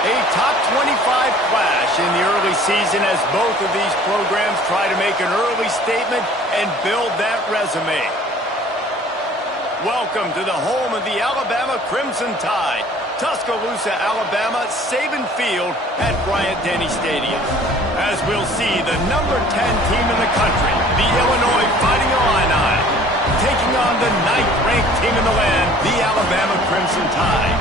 A top 25 clash in the early season as both of these programs try to make an early statement and build that resume. Welcome to the home of the Alabama Crimson Tide, Tuscaloosa, Alabama, Saban Field at Bryant-Denny Stadium. As we'll see, the number 10 team in the country, the Illinois Fighting Illini, taking on the 9th-ranked team in the land, the Alabama Crimson Tide.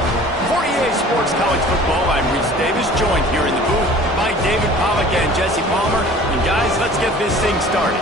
For EA Sports College Football, I'm Reese Davis, joined here in the booth by David Pollack and Jesse Palmer. And guys, let's get this thing started.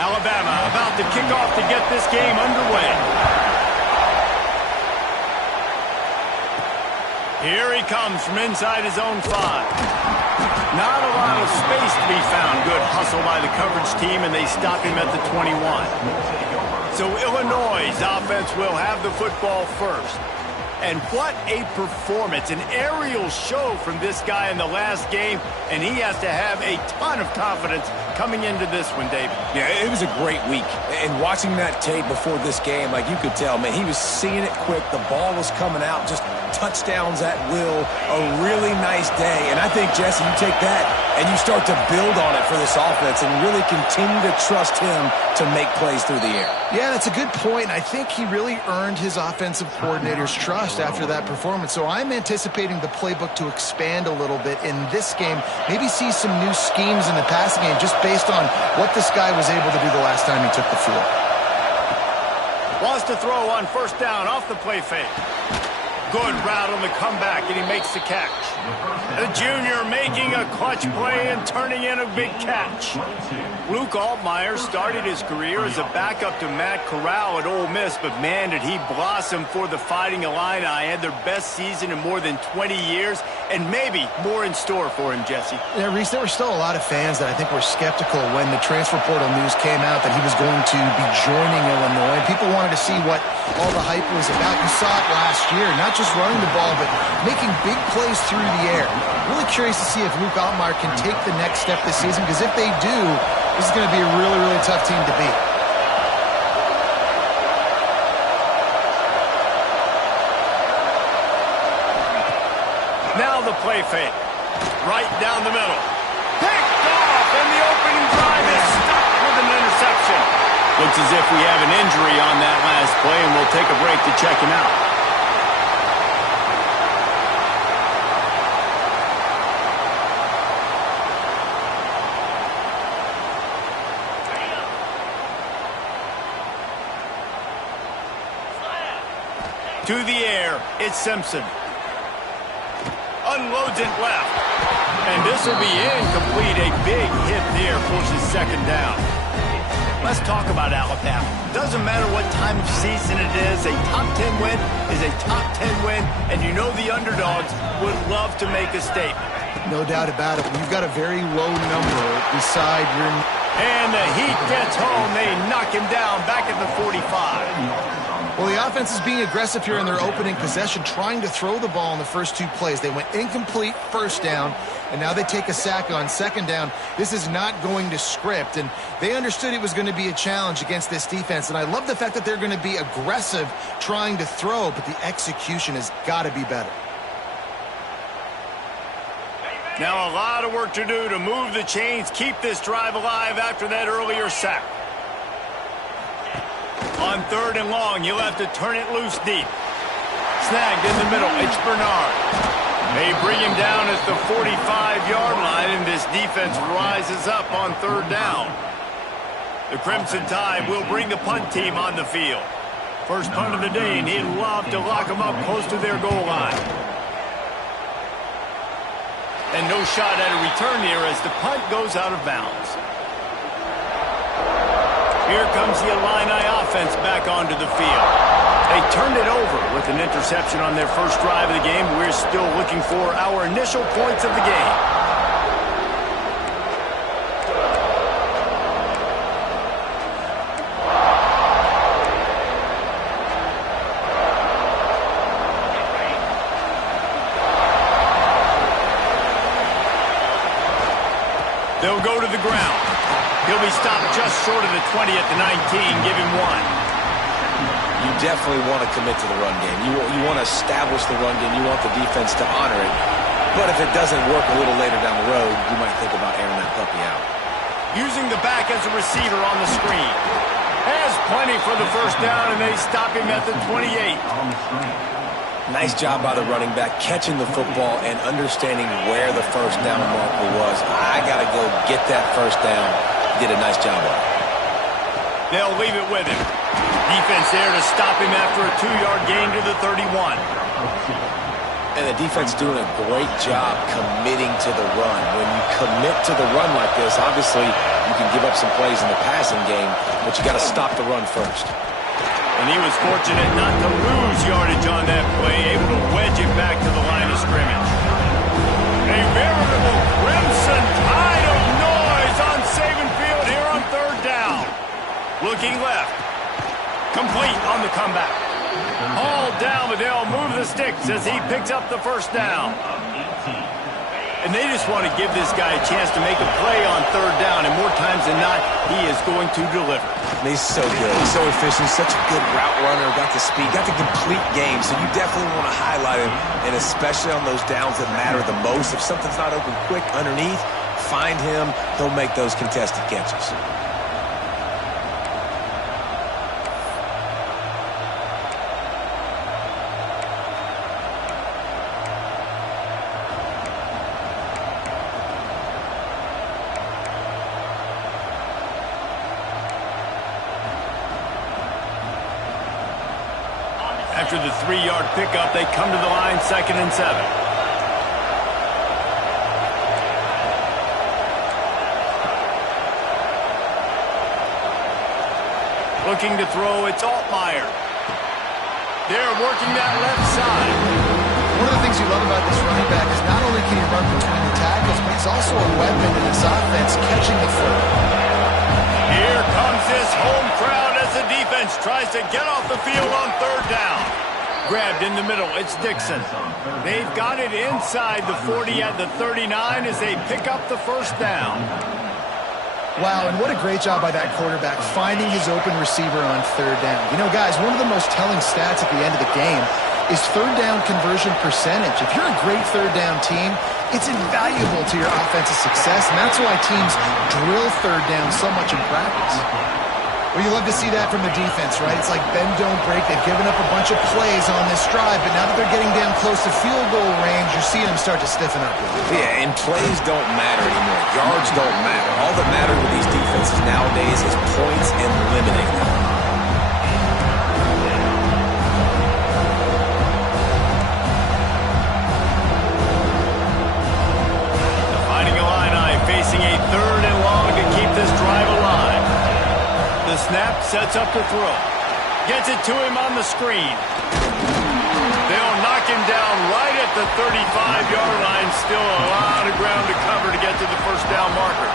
Alabama about to kick off to get this game underway. Here he comes from inside his own 5. Not a lot of space to be found. Good hustle by the coverage team, and they stop him at the 21. So Illinois' offense will have the football first. And what a performance, an aerial show from this guy in the last game, and he has to have a ton of confidence coming into this one, David. Yeah, it was a great week. And watching that tape before this game, like you could tell, man, he was seeing it quick. The ball was coming out, just touchdowns at will. A really nice day. And I think, Jesse, you take that and you start to build on it for this offense and really continue to trust him to make plays through the air. Yeah, that's a good point. I think he really earned his offensive coordinator's trust after that performance. So I'm anticipating the playbook to expand a little bit in this game. Maybe see some new schemes in the passing game just based on what this guy was able to do the last time he took the field. Wants to throw on first down off the play fake. Good route on the comeback, and he makes the catch. The junior making a clutch play and turning in a big catch. Luke Altmyer started his career as a backup to Matt Corral at Ole Miss, but man, did he blossom for the Fighting Illini. Had their best season in more than 20 years, and maybe more in store for him, Jesse. Yeah, Reese, there were still a lot of fans that I think were skeptical when the transfer portal news came out that he was going to be joining Illinois. People wanted to see what all the hype was about. You saw it last year, not just running the ball, but making big plays through the air. Really curious to see if Luke Altmyer can take the next step this season, because if they do, this is going to be a really, really tough team to beat. Now the play fake. Right down the middle. Picked off, and the opening drive is stopped with an interception. Looks as if we have an injury on that last play, and we'll take a break to check him out. To the air, it's Simpson. Unloads it left. And This will be incomplete. A big hit there forces second down. Let's talk about Alabama. Doesn't matter what time of season it is, a top 10 win is a top 10 win, and you know the underdogs would love to make a statement. No doubt about it. When you've got a very low number beside your... And the Heat gets home. They knock him down back at the 45. Well, the offense is being aggressive here in their opening possession, trying to throw the ball in the first two plays. They went incomplete first down, and now they take a sack on second down. This is not going to script, and they understood it was going to be a challenge against this defense. And I love the fact that they're going to be aggressive trying to throw, but the execution has got to be better. Now a lot of work to do to move the chains, keep this drive alive after that earlier sack. On third and long, you'll have to turn it loose deep. Snagged in the middle, it's Bernard. They bring him down at the 45-yard line, and this defense rises up on third down. The Crimson Tide will bring the punt team on the field. First punt of the day, and he'd love to lock them up close to their goal line. And no shot at a return here as the punt goes out of bounds. Here comes the Illini offense back onto the field. They turned it over with an interception on their first drive of the game. We're still looking for our initial points of the game. They'll go to the ground. He'll be stopped just short of the 20 at the 19. Give him one. You definitely want to commit to the run game. You want to establish the run game. You want the defense to honor it. But if it doesn't work a little later down the road, you might think about airing that puppy out. Using the back as a receiver on the screen. Has plenty for the first down, and they stop him at the 28. Nice job by the running back, catching the football and understanding where the first down marker was. I got to go get that first down. Did a nice job of it. They'll leave it with him. Defense there to stop him after a 2-yard gain to the 31. And the defense doing a great job committing to the run. When you commit to the run like this, obviously you can give up some plays in the passing game, but you got to stop the run first. And he was fortunate not to lose yardage on that play, able to wedge it back to the line of scrimmage. A veritable Crimson Tide of noise on Saban Field here on third down. Looking left. Complete on the comeback. Hauled down, but they'll move the sticks as he picks up the first down. And they just want to give this guy a chance to make a play on third down, and more times than not, he is going to deliver. He's so good. He's so efficient. Such a good route runner. Got the speed. Got the complete game. So you definitely want to highlight him, and especially on those downs that matter the most. If something's not open quick underneath, find him. He'll make those contested catches. After the 3-yard pickup, they come to the line, 2nd and 7. Looking to throw, it's Altmaier. They're working that left side. One of the things you love about this running back is not only can he run between the tackles, but he's also a weapon in this offense, catching the football. Here comes this home crowd as the defense tries to get off the field on third down. Grabbed in the middle, it's Dixon. They've got it inside the 40 at the 39 as they pick up the first down. Wow, and what a great job by that quarterback finding his open receiver on third down. You know, guys, one of the most telling stats at the end of the game is third down conversion percentage. If you're a great third down team, it's invaluable to your offensive success, and that's why teams drill third down so much in practice. Well, you love to see that from the defense, right? It's like bend, don't break. They've given up a bunch of plays on this drive, but now that they're getting down close to field goal range, you're seeing them start to stiffen up. Yeah, and plays don't matter anymore. Yards don't matter. All that matters with these defenses nowadays is points and limiting them. 3rd and long to keep this drive alive. The snap sets up the throw. Gets it to him on the screen. They'll knock him down right at the 35-yard line. Still a lot of ground to cover to get to the first down marker.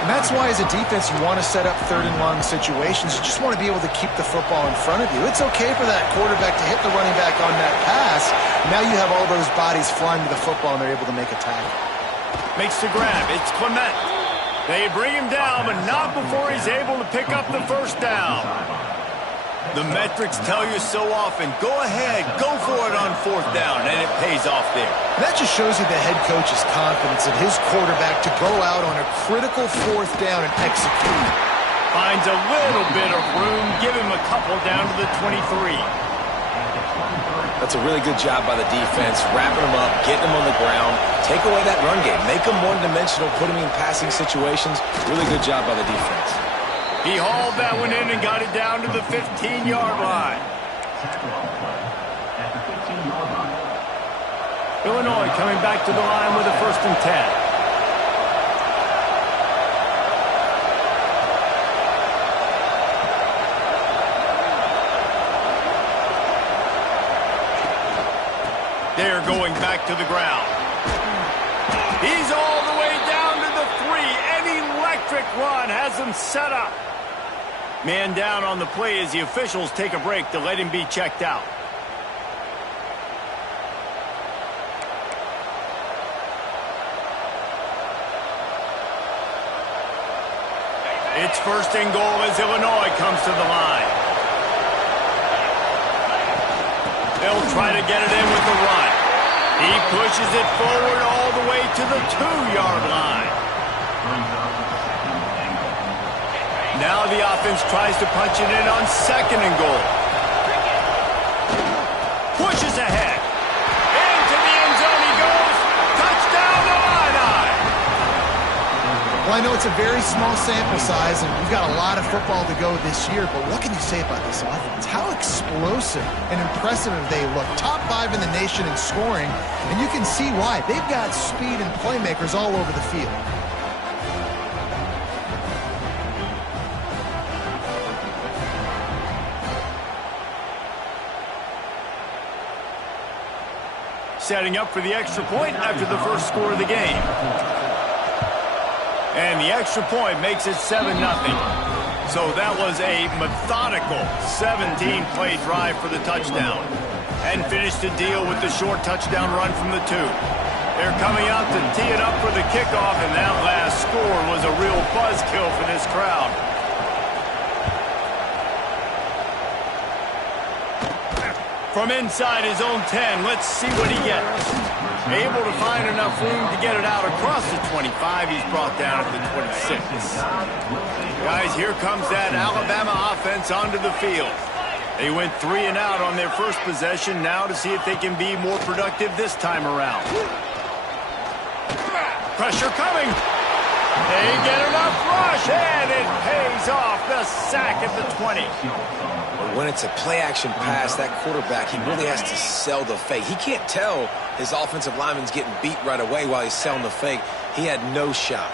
And that's why, as a defense, you want to set up 3rd and long situations. You just want to be able to keep the football in front of you. It's okay for that quarterback to hit the running back on that pass. Now you have all those bodies flying to the football, and they're able to make a tackle. Makes the grab. It's Clement. They bring him down, but not before he's able to pick up the first down. The metrics tell you so often, go ahead, go for it on 4th down, and it pays off there. That just shows you the head coach's confidence in his quarterback to go out on a critical 4th down and execute. Finds a little bit of room, give him a couple down to the 23. That's a really good job by the defense, wrapping them up, getting them on the ground, take away that run game, make them one-dimensional, put them in passing situations. Really good job by the defense. He hauled that one in and got it down to the 15-yard line. Illinois coming back to the line with a 1st and 10. They're going back to the ground. He's all the way down to the 3. An electric run has him set up. Man down on the play as the officials take a break to let him be checked out. It's 1st and goal as Illinois comes to the line. They'll try to get it in with the run. He pushes it forward all the way to the 2-yard line. Now the offense tries to punch it in on 2nd and goal. Pushes ahead. Into the end zone he goes. Touchdown Illini! Well, I know it's a very small sample size, and we've got a lot of football to go this year, but what can you say about this offense? How explosive and impressive they look. Top 5 in the nation in scoring, and you can see why. They've got speed and playmakers all over the field. Setting up for the extra point after the first score of the game. And the extra point makes it 7-0. So that was a methodical 17-play drive for the touchdown. And finished the deal with the short touchdown run from the 2. They're coming out to tee it up for the kickoff, and that last score was a real buzzkill for this crowd. From inside his own 10, let's see what he gets. Able to find enough room to get it out across the 25. He's brought down at the 26. Guys, here comes that Alabama offense onto the field. They went 3 and out on their first possession. Now to see if they can be more productive this time around. Pressure coming. They get enough rush, and it pays off. The sack at the 20. When it's a play-action pass, that quarterback, he really has to sell the fake. He can't tell his offensive lineman's getting beat right away while he's selling the fake. He had no shot.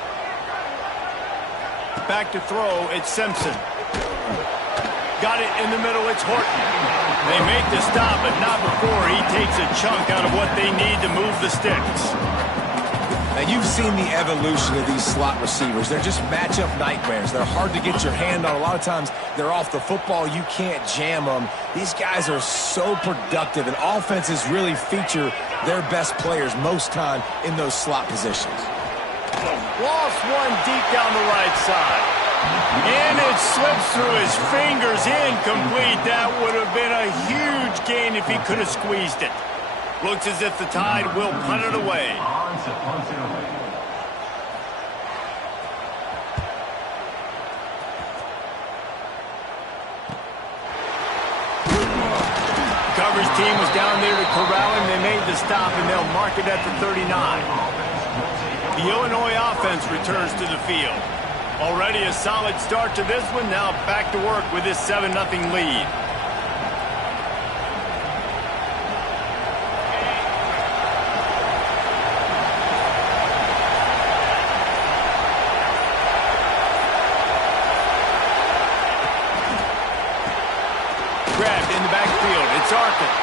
Back to throw, it's Simpson. Got it in the middle, it's Horton. They make the stop, but not before he takes a chunk out of what they need to move the sticks. Now, you've seen the evolution of these slot receivers. They're just matchup nightmares. They're hard to get your hand on. A lot of times, they're off the football. You can't jam them. These guys are so productive, and offenses really feature their best players most time in those slot positions. Lost one deep down the right side. And it slips through his fingers, incomplete. That would have been a huge gain if he could have squeezed it. Looks as if the Tide will punt it away. Coverage team was down there to corral him. They made the stop, and they'll mark it at the 39. The Illinois offense returns to the field. Already a solid start to this one. Now back to work with this 7-0 lead. It's Arkin.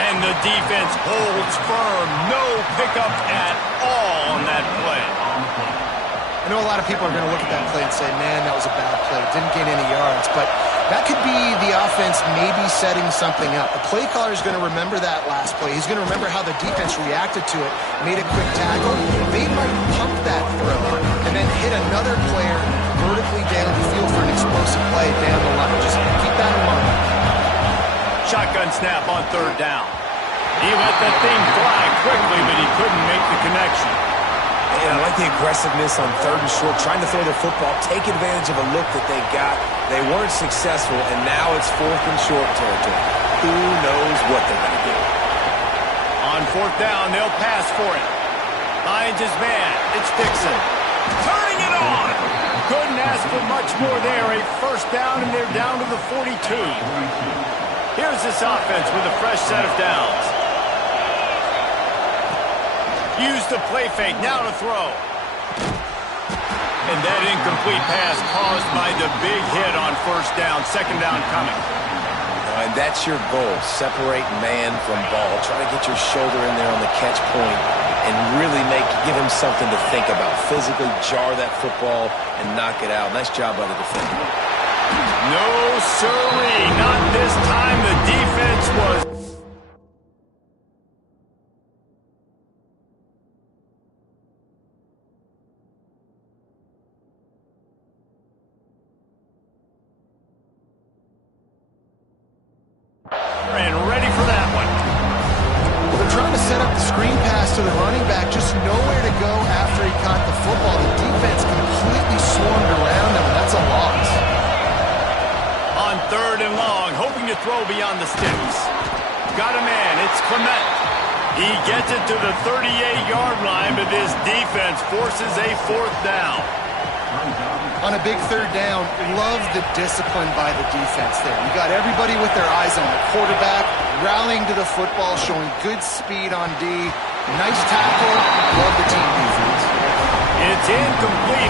And the defense holds firm. No pickup at all on that play. I know a lot of people are going to look at that play and say, man, that was a bad play. Didn't gain any yards. But that could be the offense maybe setting something up. The play caller is going to remember that last play. He's going to remember how the defense reacted to it, made a quick tackle. They might pump that throw and then hit another player vertically down the field for an explosive play down the line. Just keep that in mind. Shotgun snap on third down. He let the thing fly quickly, but he couldn't make the connection. And I like the aggressiveness on third and short, trying to throw the football, take advantage of a look that they got. They weren't successful, and now it's fourth and short territory. Who knows what they're going to do? On fourth down, they'll pass for it. Finds his man. It's Dixon. Turning it on. Couldn't ask for much more there. A first down, and they're down to the 42. Here's this offense with a fresh set of downs. Use the play fake, now to throw. And that incomplete pass caused by the big hit on first down. Second down coming. And that's your goal. Separate man from ball. Try to get your shoulder in there on the catch point and really give him something to think about. Physically jar that football and knock it out. Nice job by the defender. No, sirree. Not this time. The defense was... and ready for that one. Well, they're trying to set up the screen pass to the running back, just nowhere to go after he caught the football. The defense completely swarmed around him, and that's a loss. On third and long, hoping to throw beyond the sticks. Got a man, it's Clement. He gets it to the 38-yard line, but this defense forces a fourth down. On a big third down, love the discipline by the defense there. You got everybody with their eyes on the quarterback, rallying to the football, showing good speed on D. Nice tackle. Love the team defense. It's incomplete.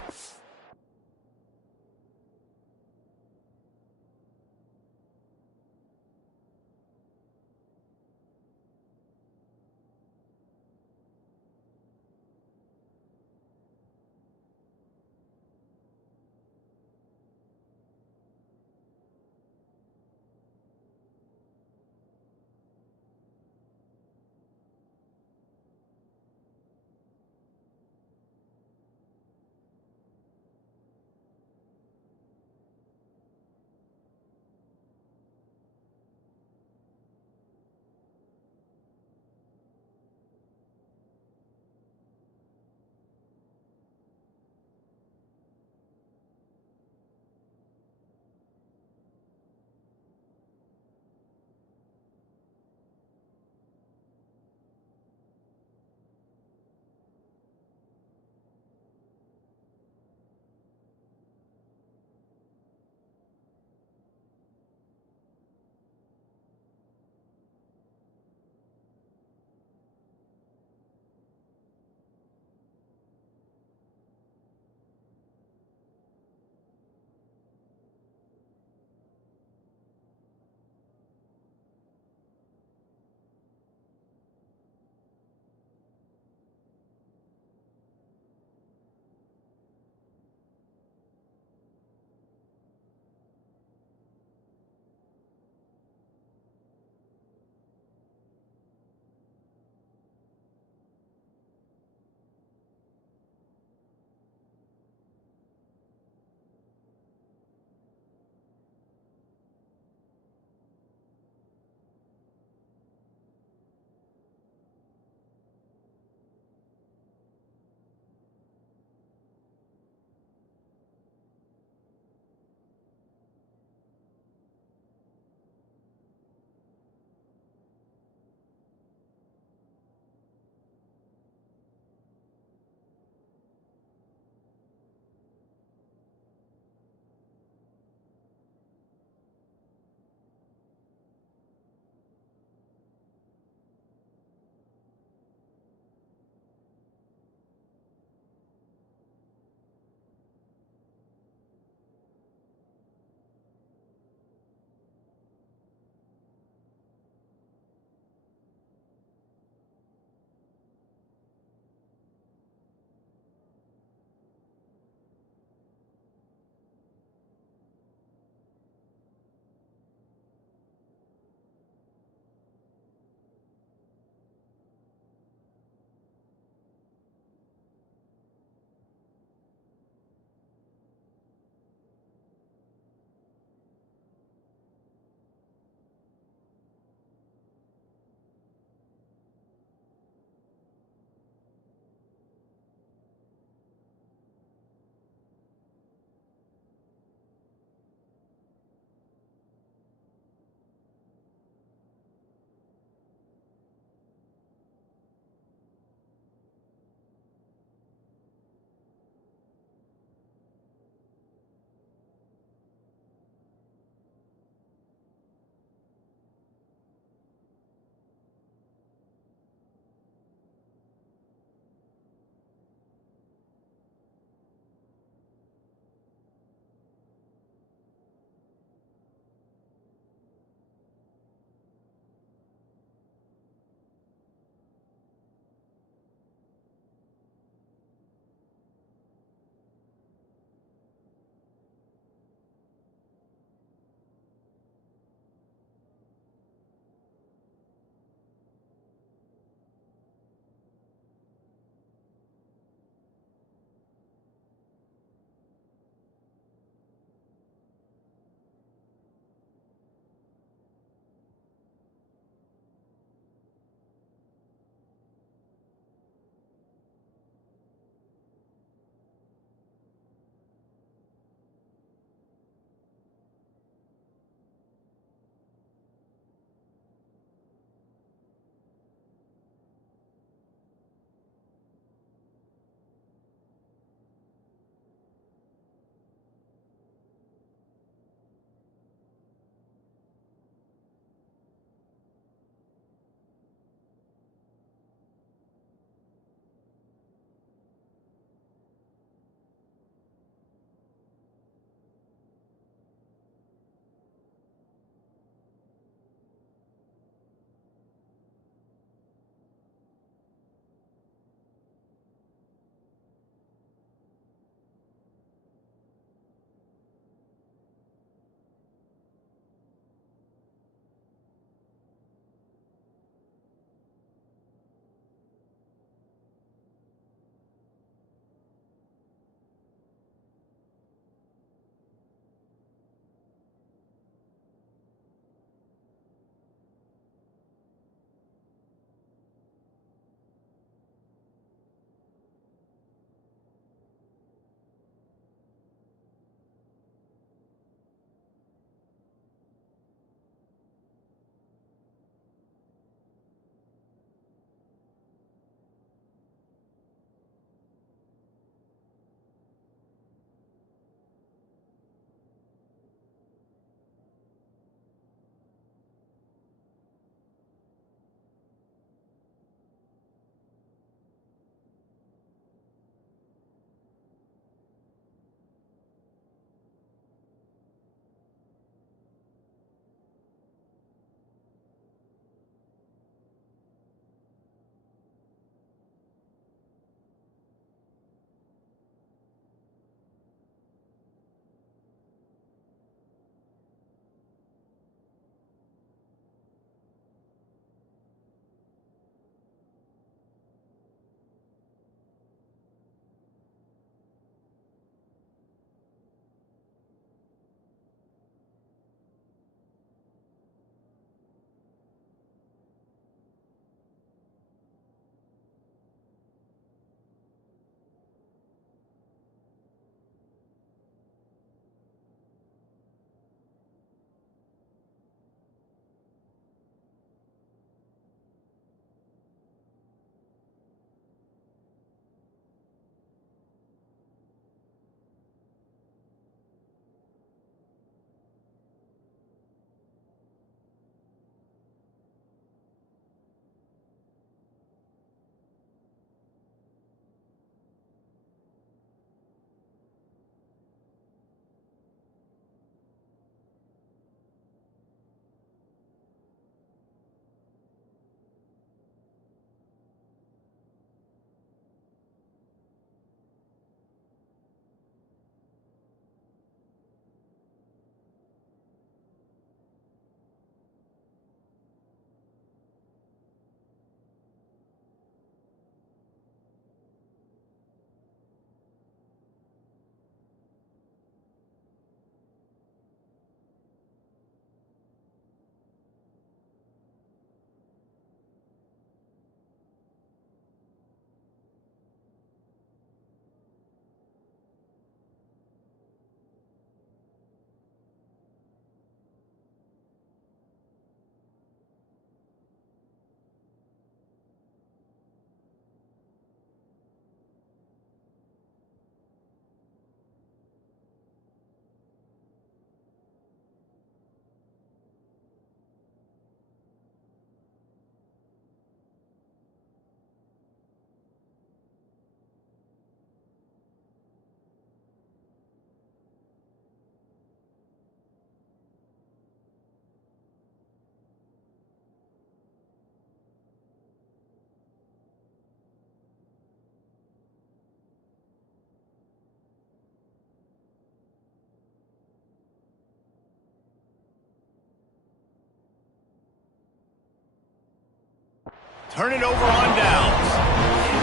Turn it over on downs.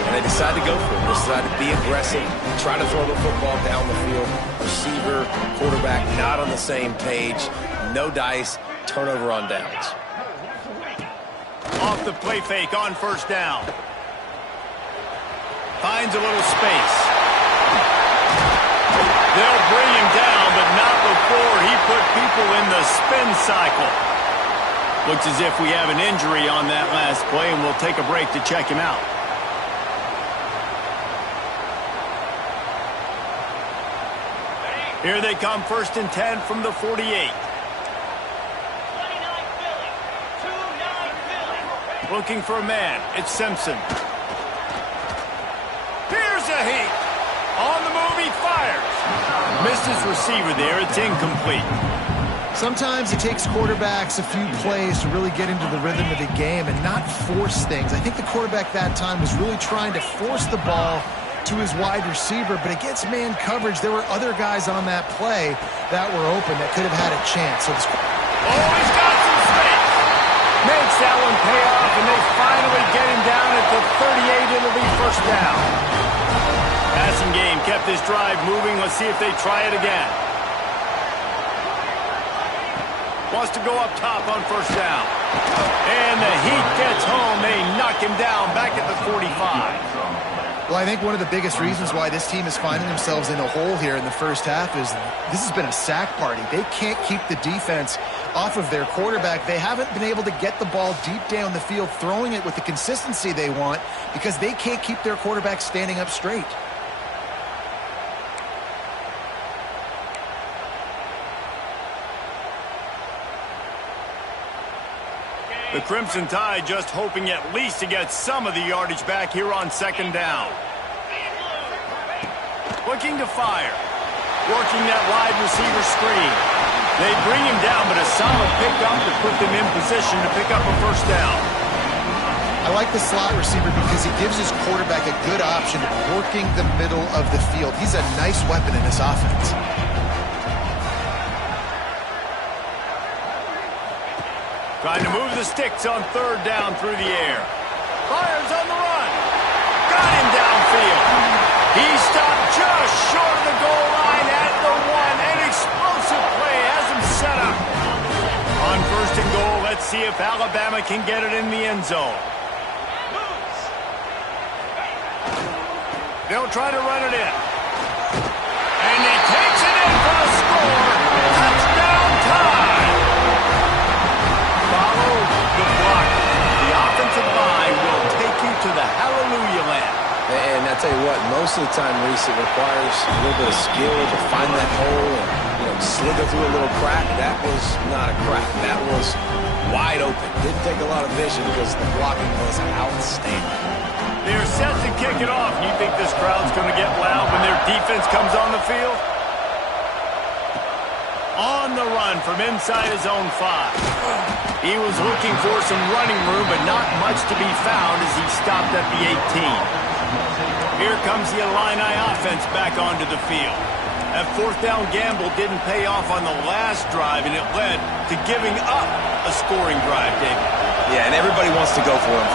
And they decide to go for it. They decide to be aggressive, try to throw the football down the field. Receiver, quarterback, not on the same page. No dice. Turnover on downs. Off the play fake on first down. Finds a little space. They'll bring him down, but not before he put people in the spin cycle. Looks as if we have an injury on that last play, and we'll take a break to check him out. Here they come, 1st and 10 from the 48. Looking for a man. It's Simpson. Here's a heat. On the move, he fires. Missed his receiver there. It's incomplete. Sometimes it takes quarterbacks a few plays to really get into the rhythm of the game and not force things. I think the quarterback that time was really trying to force the ball to his wide receiver, but against man coverage, there were other guys on that play that were open that could have had a chance. So he's got some space. Makes that one pay off, and they finally get him down at the 38. It'll be first down. Passing game kept this drive moving. Let's see if they try it again. Wants to go up top on first down. And the Heat gets home. They knock him down back at the 45. Well, I think one of the biggest reasons why this team is finding themselves in a hole here in the first half is this has been a sack party. They can't keep the defense off of their quarterback. They haven't been able to get the ball deep down the field, throwing it with the consistency they want because they can't keep their quarterback standing up straight. The Crimson Tide just hoping at least to get some of the yardage back here on 2nd down. Looking to fire. Working that wide receiver screen. They bring him down, but a solid pickup to put them in position to pick up a first down. I like the slot receiver because he gives his quarterback a good option of working the middle of the field. He's a nice weapon in this offense. Trying to move the sticks on 3rd down through the air. Fires on the run. Got him downfield. He stopped just short of the goal line at the 1. An explosive play has him set up. On 1st and goal, let's see if Alabama can get it in the end zone. They'll try to run it in. And he takes it in for the score. Touchdown Tide. Follow the block. The offensive line will take you to the hallelujah land. And I tell you what, most of the time, Reese, it requires a little bit of skill to find that hole and slither through a little crack. That was not a crack. That was wide open. Didn't take a lot of vision because the blocking was outstanding. They're set to kick it off. You think this crowd's going to get loud when their defense comes on the field? On the run from inside his own 5. He was looking for some running room, but not much to be found as he stopped at the 18. Here comes the Illini offense back onto the field. That 4th down gamble didn't pay off on the last drive, and it led to giving up a scoring drive, David. Yeah, and everybody wants to go for it,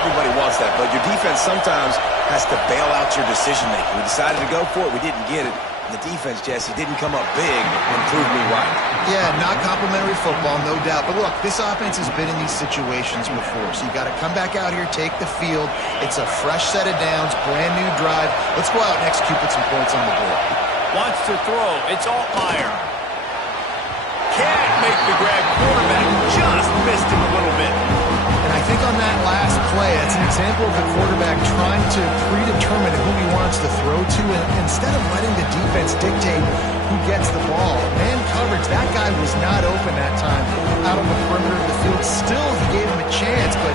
Everybody wants that, but your defense sometimes has to bail out your decision-making. We decided to go for it. We didn't get it. The defense, Jesse, didn't come up big and prove me right. Yeah, not complimentary football, no doubt. But look, this offense has been in these situations before, so you got to come back out here, take the field. It's a fresh set of downs, brand new drive. Let's go out and execute with some points on the board. Wants to throw. It's Altmaier. Can't make the grab. Quarterback just missed him a little bit. And I think on that last play, it's an example of the quarterback trying to predetermine who he wants to throw to, and instead of letting the defense dictate who gets the ball. Man coverage, that guy was not open that time out on the perimeter of the field. Still, he gave him a chance, but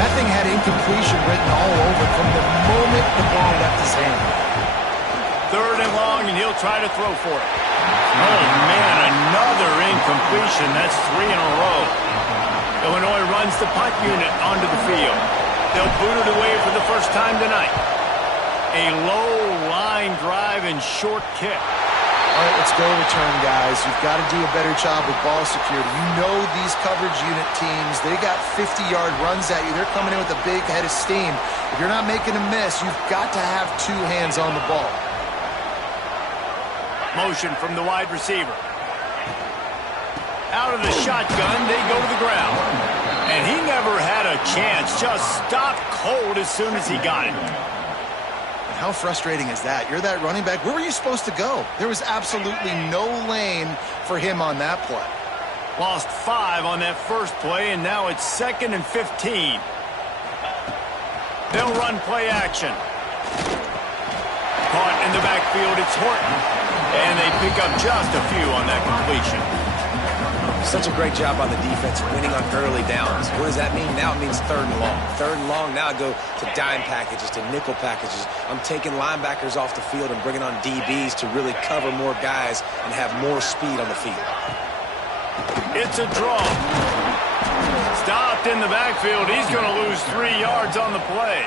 that thing had incompletion written all over from the moment the ball left his hand. 3rd and long, and he'll try to throw for it. Oh, man, another incompletion. That's 3 in a row. Illinois runs the punt unit onto the field. They'll boot it away for the first time tonight. A low line drive and short kick. All right, let's go return, guys. You've got to do a better job with ball security. You know these coverage unit teams, they got 50-yard runs at you. They're coming in with a big head of steam. If you're not making a miss, you've got to have two hands on the ball. Motion from the wide receiver. Out of the shotgun, they go to the ground. And he never had a chance. Just stopped cold as soon as he got it. How frustrating is that? You're that running back. Where were you supposed to go? There was absolutely no lane for him on that play. Lost 5 on that first play, and now it's 2nd and 15. They'll run play action. Caught in the backfield, it's Horton. And they pick up just a few on that completion. Such a great job on the defense winning on early downs. What does that mean? Now it means 3rd and long. 3rd and long, now I go to dime packages, to nickel packages. I'm taking linebackers off the field and bringing on DBs to really cover more guys and have more speed on the field. It's a draw. Stopped in the backfield. He's going to lose 3 yards on the play.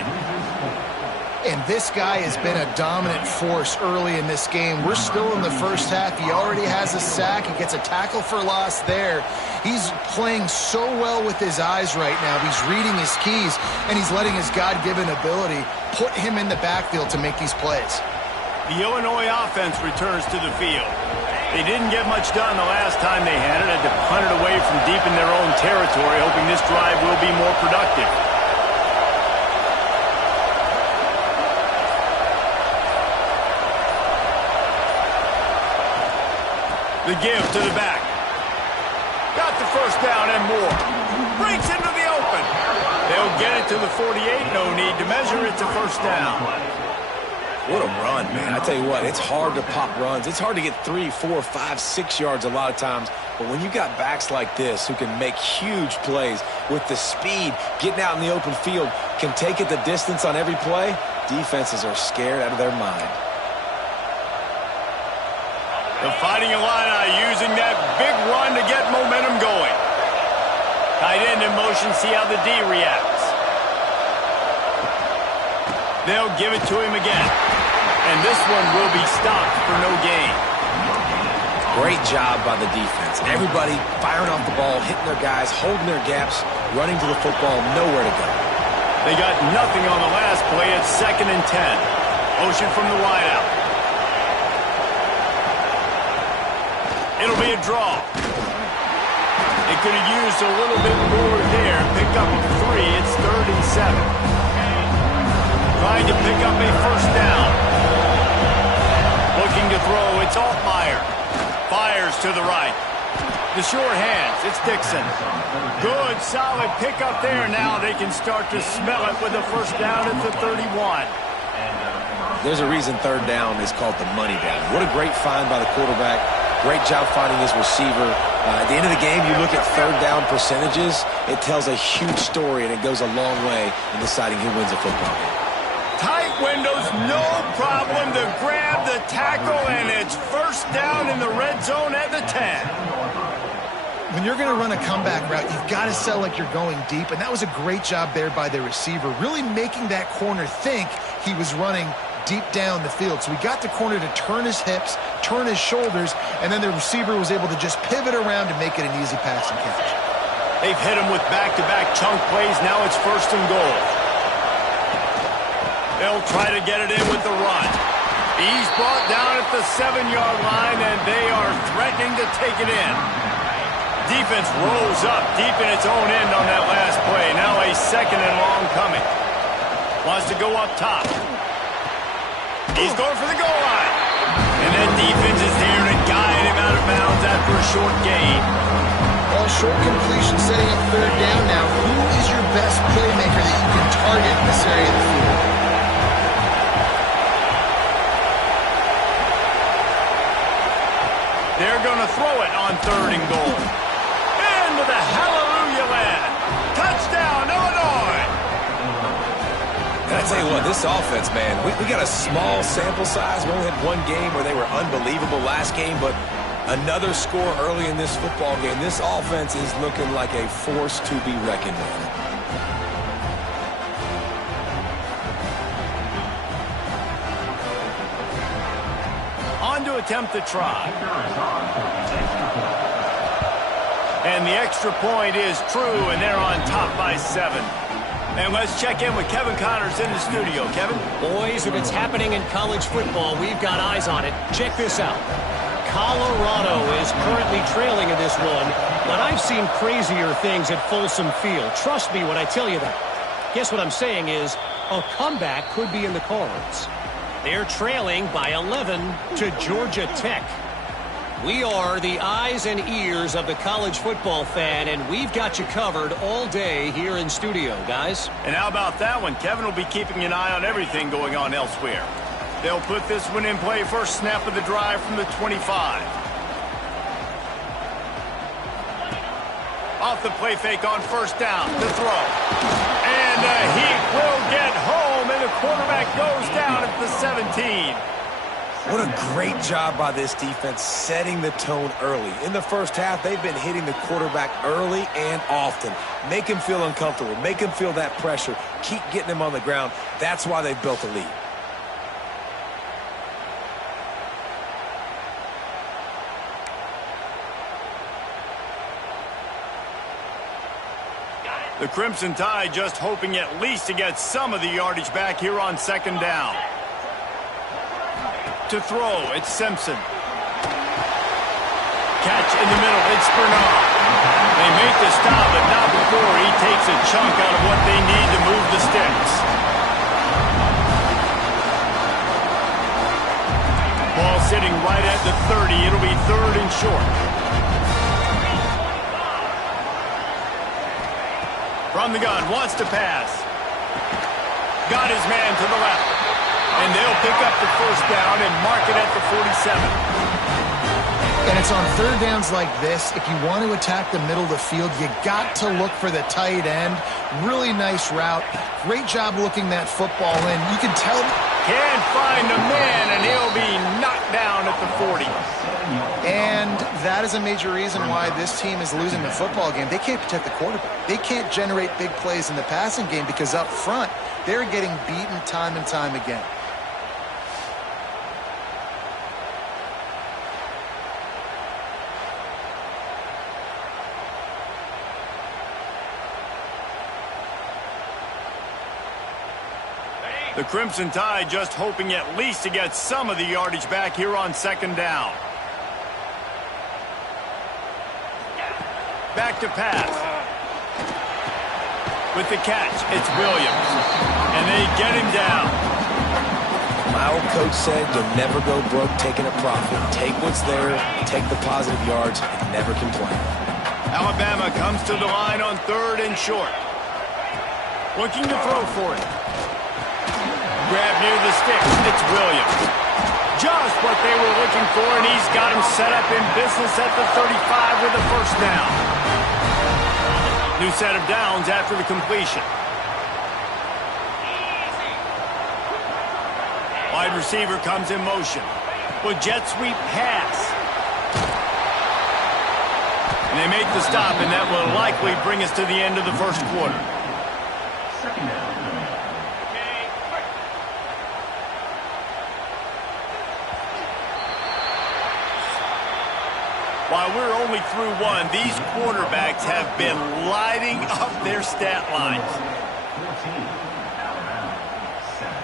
And this guy has been a dominant force early in this game. We're still in the first half. He already has a sack. He gets a tackle for loss there. He's playing so well with his eyes right now. He's reading his keys, and he's letting his God-given ability put him in the backfield to make these plays. The Illinois offense returns to the field. They didn't get much done the last time they had it. Had to punt it away from deep in their own territory, hoping this drive will be more productive. The give to the back. Got the first down and more. Breaks into the open. They'll get it to the 48. No need to measure it to first down. What a run, man. I tell you what, it's hard to pop runs. It's hard to get 3, 4, 5, 6 yards a lot of times. But when you got backs like this who can make huge plays with the speed, getting out in the open field, can take it the distance on every play, defenses are scared out of their mind. The Fighting Illini using that big run to get momentum going. Tight end in motion, see how the D reacts. They'll give it to him again. And this one will be stopped for no gain. Great job by the defense. Everybody firing off the ball, hitting their guys, holding their gaps, running to the football, nowhere to go. They got nothing on the last play. It's 2nd and 10. Motion from the wideout. It'll be a draw. They could have used a little bit more there. Pick up 3. It's 3rd and 7. Trying to pick up a first down. Looking to throw. It's Altmaier. Fires to the right. The short hands. It's Dixon. Good, solid pickup there. Now they can start to smell it with a first down at the 31. There's a reason 3rd down is called the money down. What a great find by the quarterback. Great job finding his receiver. At the end of the game, you look at 3rd down percentages. It tells a huge story, and it goes a long way in deciding who wins a football game. Tight windows, no problem to grab the tackle, and it's first down in the red zone at the 10. When you're going to run a comeback route, you've got to sell like you're going deep, and that was a great job there by the receiver, really making that corner think he was running deep down the field. So we got the corner to turn his hips, turn his shoulders, and then the receiver was able to just pivot around and make it an easy pass and catch. They've hit him with back-to-back chunk plays. Now it's 1st and goal. They'll try to get it in with the run. He's brought down at the 7-yard line, and they are threatening to take it in. Defense rolls up deep in its own end on that last play. Now a 2nd and long coming. Wants to go up top. He's going for the goal line. And that defense is there to guide him out of bounds after a short gain. Well, short completion setting up 3rd down now. Who is your best playmaker that you can target in this area of the field? They're going to throw it on 3rd and goal. Into the hallelujah land. Touchdown, Illinois. And I tell you what, this offense, man, we got a small sample size. We only had one game where they were unbelievable last game, but another score early in this football game. This offense is looking like a force to be reckoned with. On to a attempt the try. And the extra point is true, and they're on top by 7. And let's check in with Kevin Connors in the studio. Kevin? Boys, if it's happening in college football, we've got eyes on it. Check this out. Colorado is currently trailing in this one, but I've seen crazier things at Folsom Field. Trust me when I tell you that. Guess what I'm saying is a comeback could be in the cards. They're trailing by 11 to Georgia Tech. We are the eyes and ears of the college football fan, and we've got you covered all day here in studio, guys. And how about that one? Kevin will be keeping an eye on everything going on elsewhere. They'll put this one in play first snap of the drive from the 25. Off the play fake on first down, the throw. And he will get home, and the quarterback goes down at the 17. What a great job by this defense setting the tone early. In the first half, they've been hitting the quarterback early and often. Make him feel uncomfortable. Make him feel that pressure. Keep getting him on the ground. That's why they've built a lead. The Crimson Tide just hoping at least to get some of the yardage back here on second down. To throw, it's Simpson. Catch in the middle, it's Bernard. They make the stop, but not before he takes a chunk out of what they need to move the sticks. Ball sitting right at the 30. It'll be 3rd and short. From the gun, wants to pass. Got his man to the left. And they'll pick up the first down and mark it at the 47. And it's on third downs like this. If you want to attack the middle of the field, you got to look for the tight end. Really nice route. Great job looking that football in. You can tell. Can't find a man, and he'll be knocked down at the 40. And that is a major reason why this team is losing the football game. They can't protect the quarterback. They can't generate big plays in the passing game because up front, they're getting beaten time and time again. The Crimson Tide just hoping at least to get some of the yardage back here on second down. Back to pass. With the catch, it's Williams. And they get him down. My old coach said you'll never go broke taking a profit. Take what's there, take the positive yards, and never complain. Alabama comes to the line on 3rd and short. Looking to throw for it. Grab near the sticks. It's Williams. Just what they were looking for, and he's got him set up in business at the 35 with the first down. New set of downs after the completion. Wide receiver comes in motion. With jet sweep pass. And they make the stop, and that will likely bring us to the end of the first quarter. Second down. While we're only through one, these quarterbacks have been lighting up their stat lines. 14, Alabama, 7.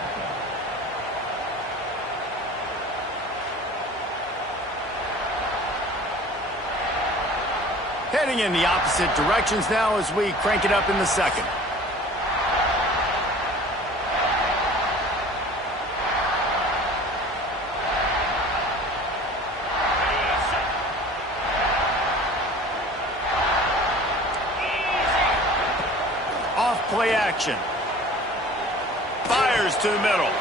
Heading in the opposite directions now as we crank it up in the second. Play action. Fires to the middle.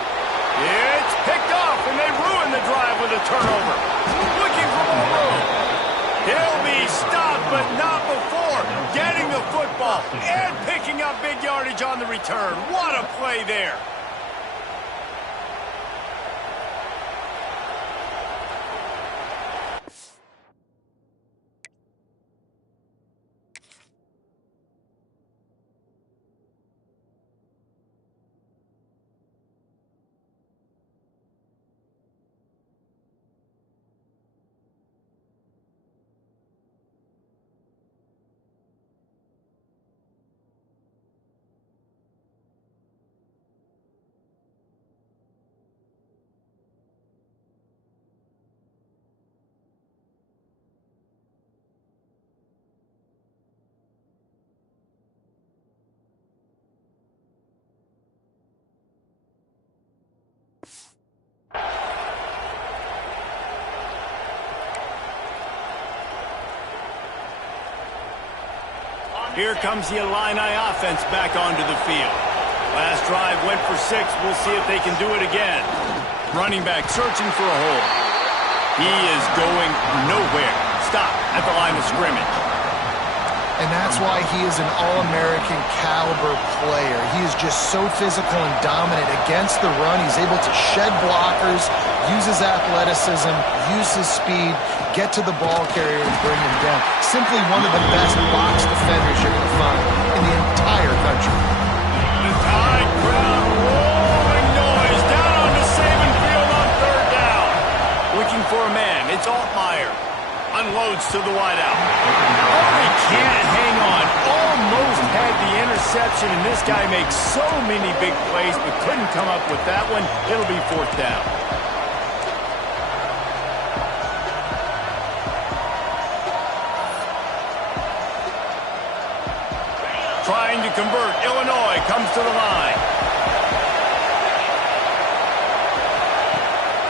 It's picked off, and they ruin the drive with a turnover. Looking for more room. He'll be stopped, but not before getting the football and picking up big yardage on the return. What a play there. Here comes the Illini offense back onto the field. Last drive went for 6. We'll see if they can do it again. Running back searching for a hole. He is going nowhere. Stop at the line of scrimmage. And that's why he is an All-American caliber player. He is just so physical and dominant against the run. He's able to shed blockers, use his athleticism, use his speed, get to the ball carrier and bring him down. Simply one of the best box defenders you're going to find in the entire country. The Tide crowd roaring noise down on the Saban field on 3rd down. Looking for a man. It's Altmaier. Unloads to the wideout. Oh, he can't hang on. Almost had the interception, and this guy makes so many big plays, but couldn't come up with that one. It'll be 4th down. Trying to convert. Illinois comes to the line.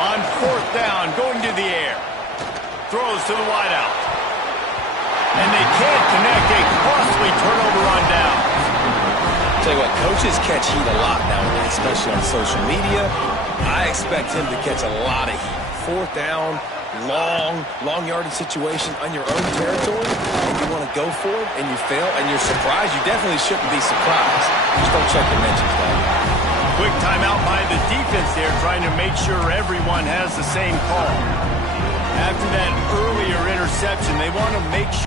On 4th down, going to the air. Throws to the wideout. And they can't connect. A costly turnover on down. Tell you what, coaches catch heat a lot nowadays, especially on social media. I expect him to catch a lot of heat. 4th down, long yardage situation on your own territory, and you want to go for it, and you fail, and you're surprised. You definitely shouldn't be surprised. Just don't check the mentions, though. Quick timeout by the defense there, trying to make sure everyone has the same call. After that earlier interception, they want to make sure.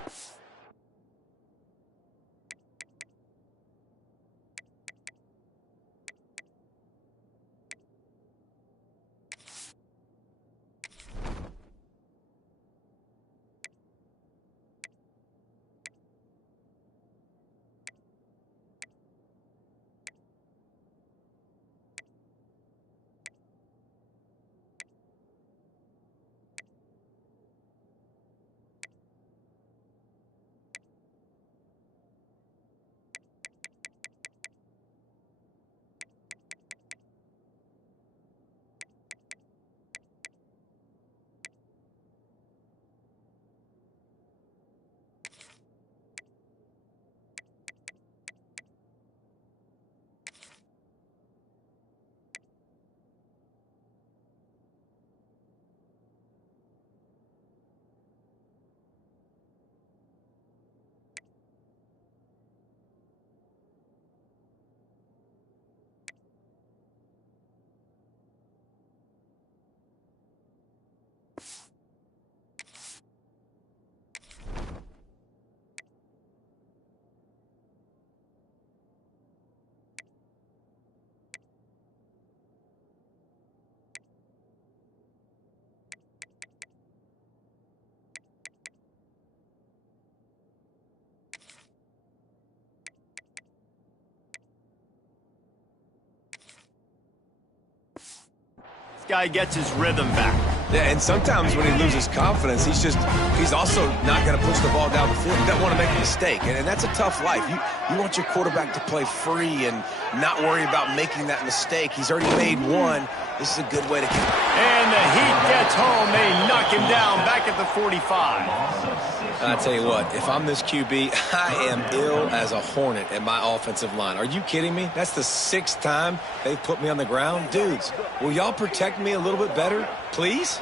Guy gets his rhythm back. Yeah, and sometimes when he loses confidence, he's also not going to push the ball down the field. He doesn't want to make a mistake, and that's a tough life. You want your quarterback to play free and not worry about making that mistake. He's already made one. This is a good way to keep. And the Heat gets home. They knock him down back at the 45. I tell you what, if I'm this QB, I am ill as a hornet at my offensive line. Are you kidding me? That's the 6th time they've put me on the ground. Dudes, will y'all protect me a little bit better, please?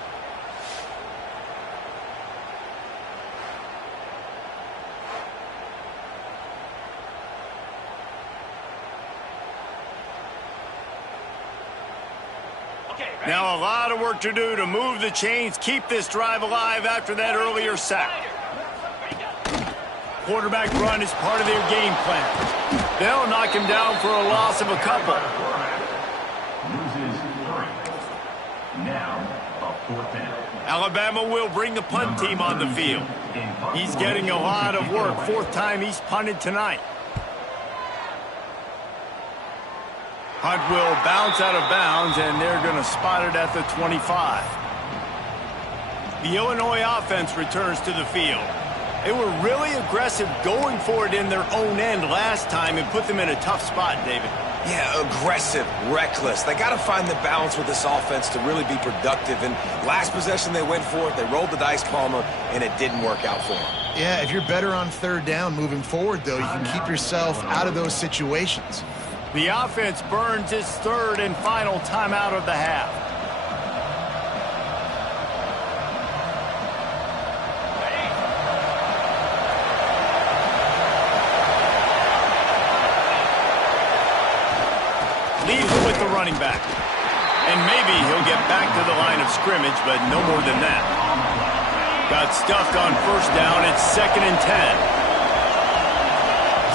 Now a lot of work to do to move the chains, keep this drive alive after that earlier sack. Quarterback run is part of their game plan. They'll knock him down for a loss of a couple. Loses 3. Now, a 4th down. Alabama will bring the punt team on the field. He's getting a lot of work. 4th time he's punted tonight. Punt will bounce out of bounds, and they're going to spot it at the 25. The Illinois offense returns to the field. They were really aggressive going for it in their own end last time and put them in a tough spot, David. Yeah, aggressive, reckless. They got to find the balance with this offense to really be productive. And last possession they went for it, they rolled the dice, Palmer, and it didn't work out for them. Yeah, if you're better on third down moving forward, though, you can keep yourself out of those situations. The offense burns its third and final timeout of the half. Leaves it with the running back. And maybe he'll get back to the line of scrimmage, but no more than that. Got stuffed on first down. It's 2nd and 10.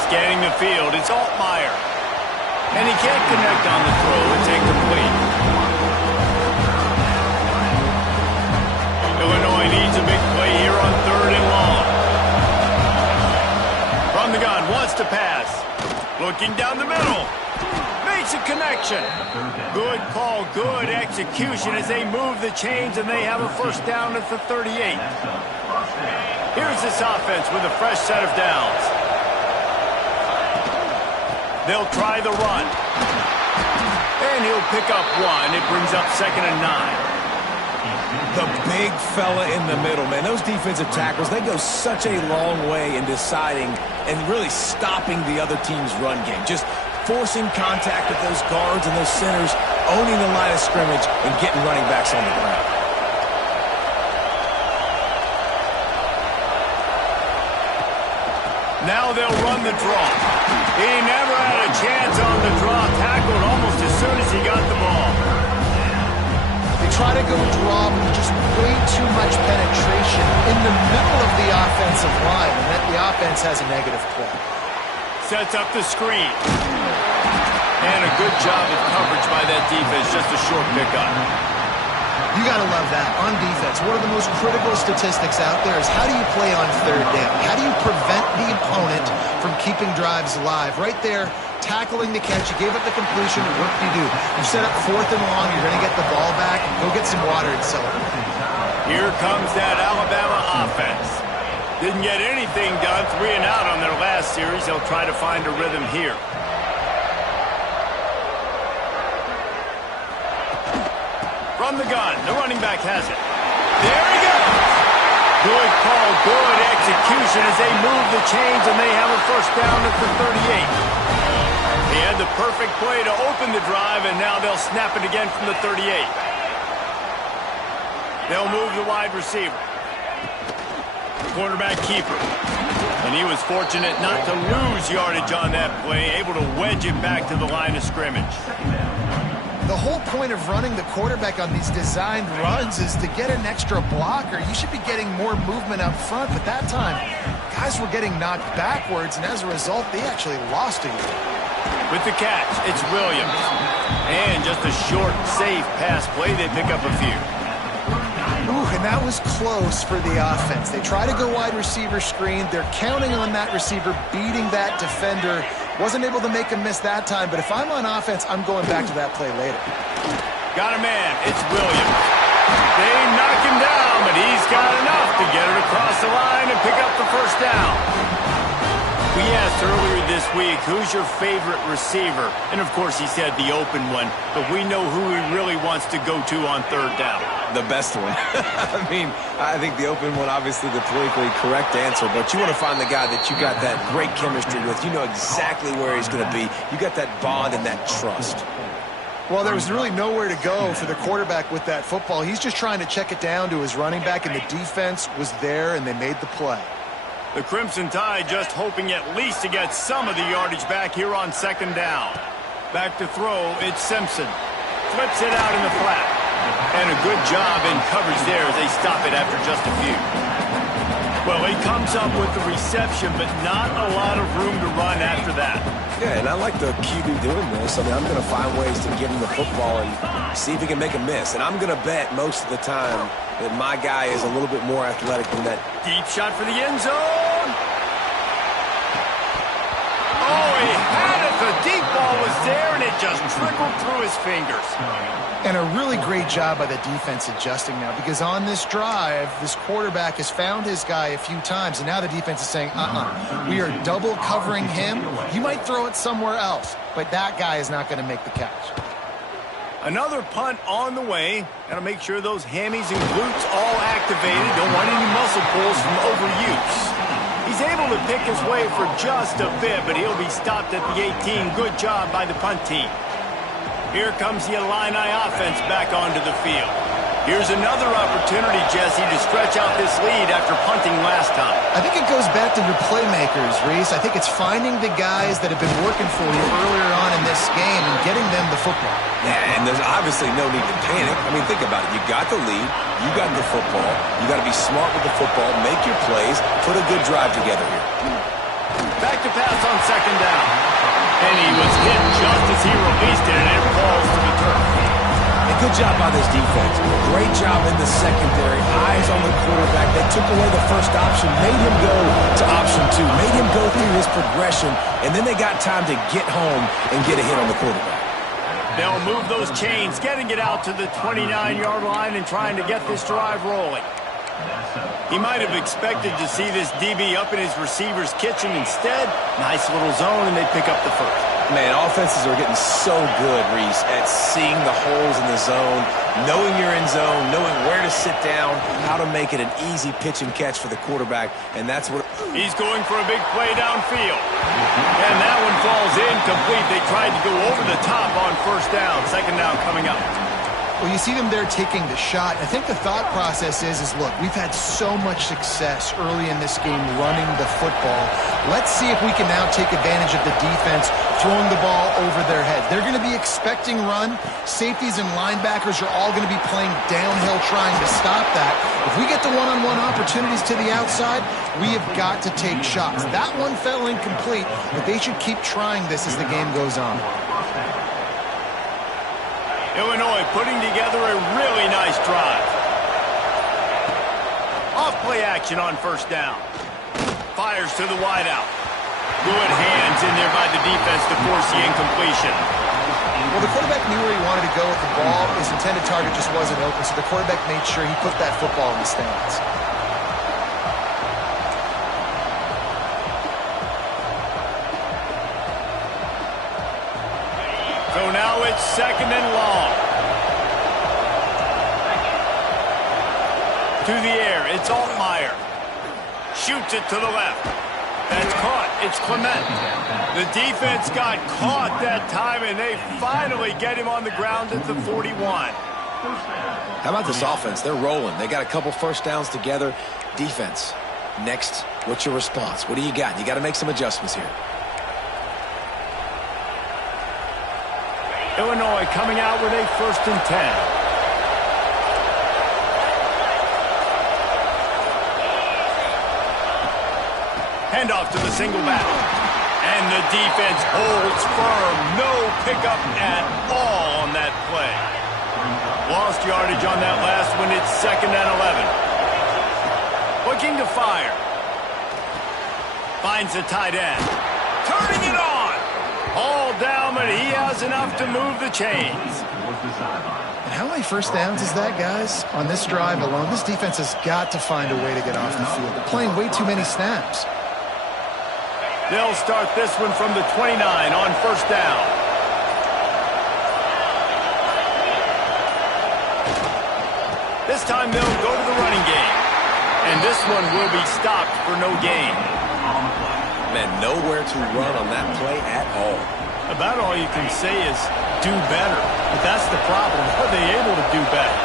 Scanning the field, it's Altmaier. And he can't connect on the throw. It's incomplete. Illinois needs a big play here on 3rd and long. From the gun, wants to pass. Looking down the middle. Makes a connection. Good call, good execution as they move the chains and they have a first down at the 38. Here's this offense with a fresh set of downs. They'll try the run. And he'll pick up one. It brings up 2nd and 9. The big fella in the middle, man. Those defensive tackles, they go such a long way in deciding and really stopping the other team's run game. Just forcing contact with those guards and those centers, owning the line of scrimmage, and getting running backs on the ground. Now they'll run the draw. He never had a chance on the draw. Tackled almost as soon as he got the ball. They try to go draw, but there's just way too much penetration in the middle of the offensive line, and then the offense has a negative play. Sets up the screen. And a good job of coverage by that defense. Just a short pickup. You got to love that. On defense, one of the most critical statistics out there is how do you play on third down? How do you prevent the opponent from keeping drives alive? Right there, tackling the catch. You gave up the completion. What do? You set up 4th and long. You're going to get the ball back. Go get some water and celebrate. Here comes that Alabama offense. Didn't get anything done. 3 and out on their last series. They'll try to find a rhythm here. From the gun, the running back has it. There he goes. Good call, good execution as they move the chains and they have a first down at the 38. They had the perfect play to open the drive and now they'll snap it again from the 38. They'll move the wide receiver. Quarterback keeper. And he was fortunate not to lose yardage on that play, able to wedge it back to the line of scrimmage. The whole point of running the quarterback on these designed runs is to get an extra blocker. You should be getting more movement up front, but that time, guys were getting knocked backwards, and as a result, they actually lost a yard. With the catch, it's Williams. And just a short, safe pass play, they pick up a few. Ooh, and that was close for the offense. They try to go wide receiver screen. They're counting on that receiver beating that defender. Wasn't able to make him miss that time, but if I'm on offense, I'm going back to that play later. Got a man. It's Williams. They knock him down, but he's got enough to get it across the line and pick up the first down. We asked earlier this week, who's your favorite receiver? And, of course, he said the open one, but we know who he really wants to go to on third down. The best one. I mean, I think the open one, obviously the politically correct answer, but you want to find the guy that you got that great chemistry with. You know exactly where he's going to be. You got that bond and that trust. Well, there was really nowhere to go for the quarterback with that football. He's just trying to check it down to his running back, and the defense was there, and they made the play. The Crimson Tide just hoping at least to get some of the yardage back here on second down. Back to throw, it's Simpson. Flips it out in the flat. And a good job in coverage there as they stop it after just a few. Well, he comes up with the reception, but not a lot of room to run after that. Yeah, and I like the QB doing this. I mean, I'm going to find ways to give him the football and see if he can make a miss. And I'm going to bet most of the time that my guy is a little bit more athletic than that. Deep shot for the end zone. Oh, he had it. The deep ball was there, and it just trickled through his fingers. And a really great job by the defense adjusting now, because on this drive, this quarterback has found his guy a few times, and now the defense is saying, we are double covering him. You might throw it somewhere else, but that guy is not going to make the catch. Another punt on the way. Got to make sure those hammies and glutes all activated. Don't want any muscle pulls from overuse. He's able to pick his way for just a bit, but he'll be stopped at the 18. Good job by the punt team. Here comes the Illini offense back onto the field. Here's another opportunity, Jesse, to stretch out this lead after punting last time. I think it goes back to your playmakers, Reese. I think it's finding the guys that have been working for you earlier on in this game and getting them the football. Yeah, and there's obviously no need to panic. I mean, think about it. You got the lead. You got the football. You got to be smart with the football, make your plays, put a good drive together here. Back to pass on second down. And he was hit just as he released it, and it falls to the turf. And good job by this defense. Great job in the secondary. Eyes on the quarterback. They took away the first option, made him go to option 2, made him go through his progression, and then they got time to get home and get a hit on the quarterback. They'll move those chains, getting it out to the 29-yard line and trying to get this drive rolling. He might have expected to see this DB up in his receiver's kitchen. Instead, nice little zone, and they pick up the first. Man, offenses are getting so good, Reese, at seeing the holes in the zone, knowing you're in zone, knowing where to sit down, how to make it an easy pitch and catch for the quarterback, and that's what... He's going for a big play downfield. And that one falls incomplete. They tried to go over the top on first down. Second down coming up. Well, you see them there taking the shot. I think the thought process is look, we've had so much success early in this game running the football. Let's see if we can now take advantage of the defense throwing the ball over their head. They're going to be expecting run. Safeties and linebackers are all going to be playing downhill trying to stop that. If we get the one-on-one opportunities to the outside, we have got to take shots. That one fell incomplete, but they should keep trying this as the game goes on. Illinois putting together a really nice drive. Off play action on first down. Fires to the wideout. Good hands in there by the defense to force the incompletion. Well, the quarterback knew where he wanted to go with the ball. His intended target just wasn't open, so the quarterback made sure he put that football in the stands. So now it's second and long. To the air, it's Altmaier. Shoots it to the left. That's caught. It's Clement. The defense got caught that time, and they finally get him on the ground at the 41. How about this offense? They're rolling. They got a couple first downs together. Defense, next, what's your response? What do you got? You got to make some adjustments here. Illinois coming out with a 1st and 10. Handoff to the single back. And the defense holds firm. No pickup at all on that play. Lost yardage on that last one. It's 2nd and 11. Looking to fire. Finds the tight end. Turning it on. All down, but he has enough to move the chains. And how many first downs is that, guys? On this drive alone, this defense has got to find a way to get off the field. They're playing way too many snaps. They'll start this one from the 29 on first down. This time they'll go to the running game. And this one will be stopped for no gain. Man, nowhere to run on that play at all. About all you can say is do better. But that's the problem. Are they able to do better?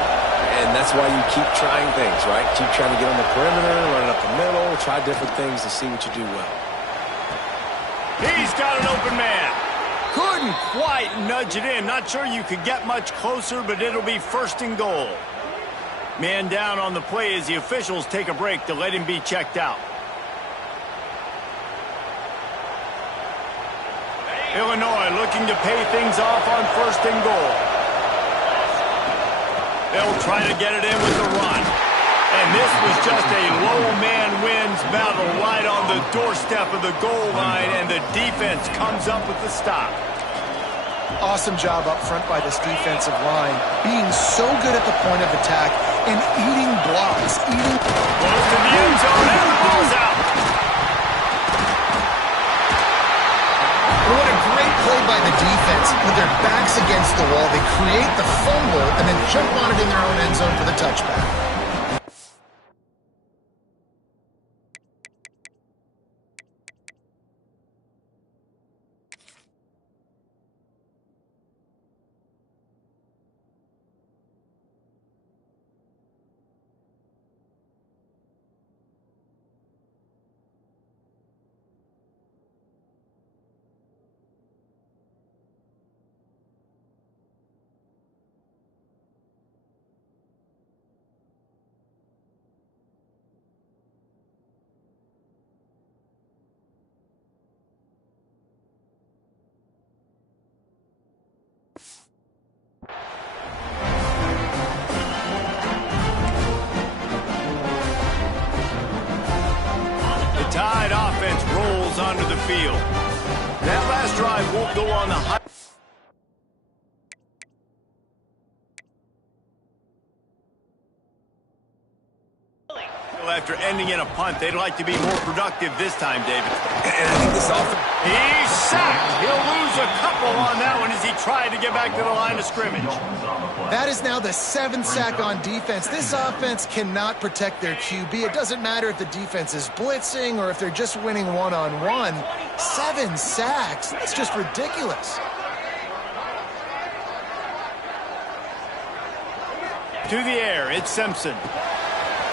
And that's why you keep trying things, right? Keep trying to get on the perimeter, run it up the middle, try different things to see what you do well. He's got an open man. Couldn't quite nudge it in. Not sure you could get much closer, but it'll be 1st and goal. Man down on the play as the officials take a break to let him be checked out. Illinois looking to pay things off on 1st and goal. They'll try to get it in with the run. And this was just a low man wins battle right on the doorstep of the goal line, and the defense comes up with the stop. Awesome job up front by this defensive line, being so good at the point of attack and eating blocks, Close to the end zone, and the ball's out. What a great play by the defense. With their backs against the wall, they create the fumble and then jump on it in their own end zone for the touchback. Tide offense rolls onto the field. That last drive won't go on the high. After ending in a punt, they'd like to be more productive this time, David. And I think this offense... He's sacked. He'll lose a couple on that one as he tried to get back to the line of scrimmage. That is now the 7th sack on defense. This offense cannot protect their QB. It doesn't matter if the defense is blitzing or if they're just winning one-on-one. 7 sacks. That's just ridiculous. To the air, it's Simpson.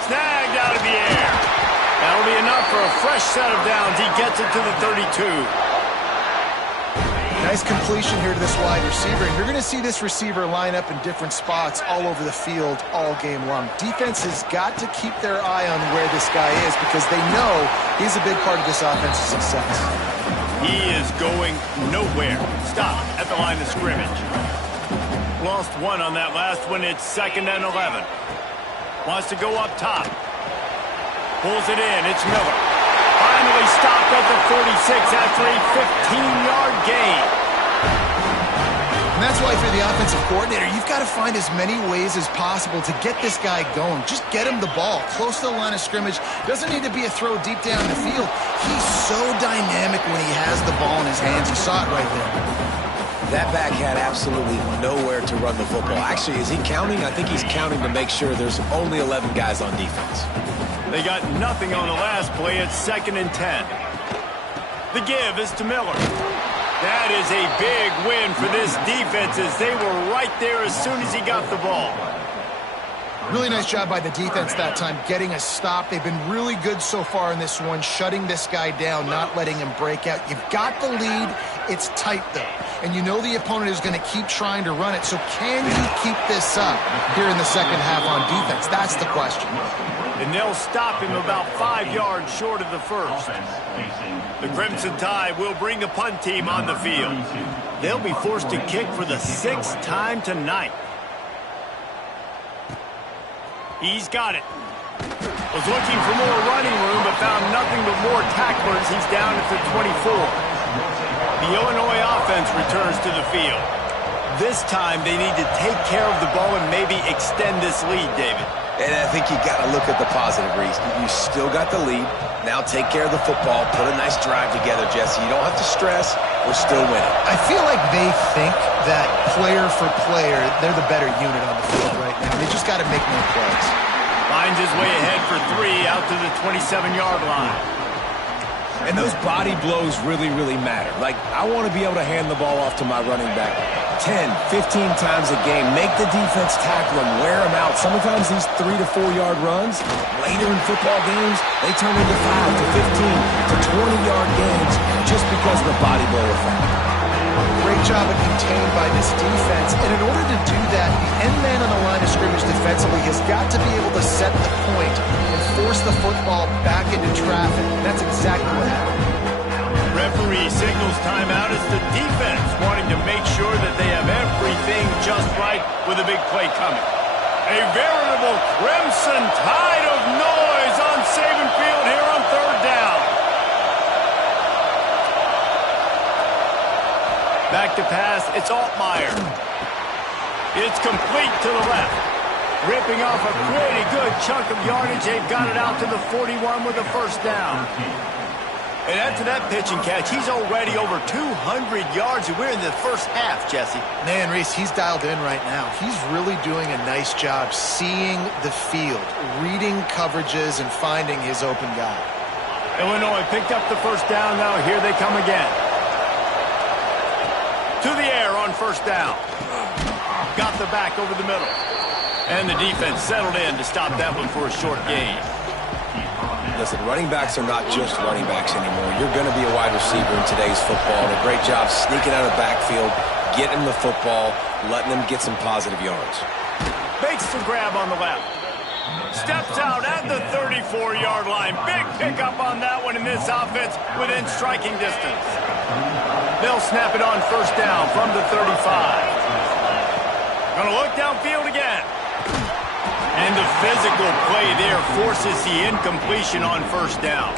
Snagged out of the air. That'll be enough for a fresh set of downs. He gets it to the 32. Nice completion here to this wide receiver. And you're going to see this receiver line up in different spots all over the field all game long. Defense has got to keep their eye on where this guy is because they know he's a big part of this offense's success. He is going nowhere. Stop at the line of scrimmage. Lost one on that last one. It's 2nd and 11. Wants to go up top. Pulls it in. It's Miller. Finally stopped at the 46 after a 15-yard gain. And that's why if you're the offensive coordinator, you've got to find as many ways as possible to get this guy going. Just get him the ball close to the line of scrimmage. Doesn't need to be a throw deep down the field. He's so dynamic when he has the ball in his hands. You saw it right there. That back had absolutely nowhere to run the football. Actually, is he counting? I think he's counting to make sure there's only 11 guys on defense. They got nothing on the last play. It's 2nd and 10. The give is to Miller. That is a big win for this defense as they were right there as soon as he got the ball. Really nice job by the defense that time, getting a stop. They've been really good so far in this one, shutting this guy down, not letting him break out. You've got the lead. It's tight, though. And you know the opponent is going to keep trying to run it. So can you keep this up here in the second half on defense? That's the question. And they'll stop him about 5 yards short of the first. The Crimson Tide will bring the punt team on the field. They'll be forced to kick for the 6th time tonight. He's got it. Was looking for more running room, but found nothing but more tacklers. He's down at the 24. The Illinois offense returns to the field. This time, they need to take care of the ball and maybe extend this lead, David. And I think you got to look at the positive, Reese. You still got the lead. Now take care of the football. Put a nice drive together, Jesse. You don't have to stress. We're still winning. I feel like they think that player for player, they're the better unit on the field right now. They just got to make more plays. Finds his way ahead for 3 out to the 27-yard line. And those body blows really, really matter. Like, I want to be able to hand the ball off to my running back 10, 15 times a game. Make the defense tackle him, wear him out. Sometimes these 3 to 4 yard runs, later in football games, they turn into 5 to 15 to 20-yard games just because of the body blow effect. Great job of contained by this defense. And in order to do that, the end man on the line of scrimmage defensively has got to be able to set the point and force the football back into traffic. That's exactly what happened. Referee signals timeout as the defense wanting to make sure that they have everything just right with a big play coming. A veritable Crimson Tide of noise on Saban Field here on 3rd down. Back to pass, It's Altmaier. It's complete to the left. Ripping off a pretty good chunk of yardage. They've got it out to the 41 with a first down. And after that pitch and catch, he's already over 200 yards, and we're in the first half, Jesse. Man, Reese, he's dialed in right now. He's really doing a nice job seeing the field, reading coverages, and finding his open guy. Illinois picked up the first down. Now here they come again. To the air on first down. Got the back over the middle. And the defense settled in to stop that one for a short gain. Listen, running backs are not just running backs anymore. You're going to be a wide receiver in today's football. And a great job sneaking out of the backfield, getting the football, letting them get some positive yards. Makes the grab on the left. Steps out at the 34-yard line. Big pickup on that one in this offense within striking distance. They'll snap it on first down from the 35. Gonna look downfield again. And the physical play there forces the incompletion on first down.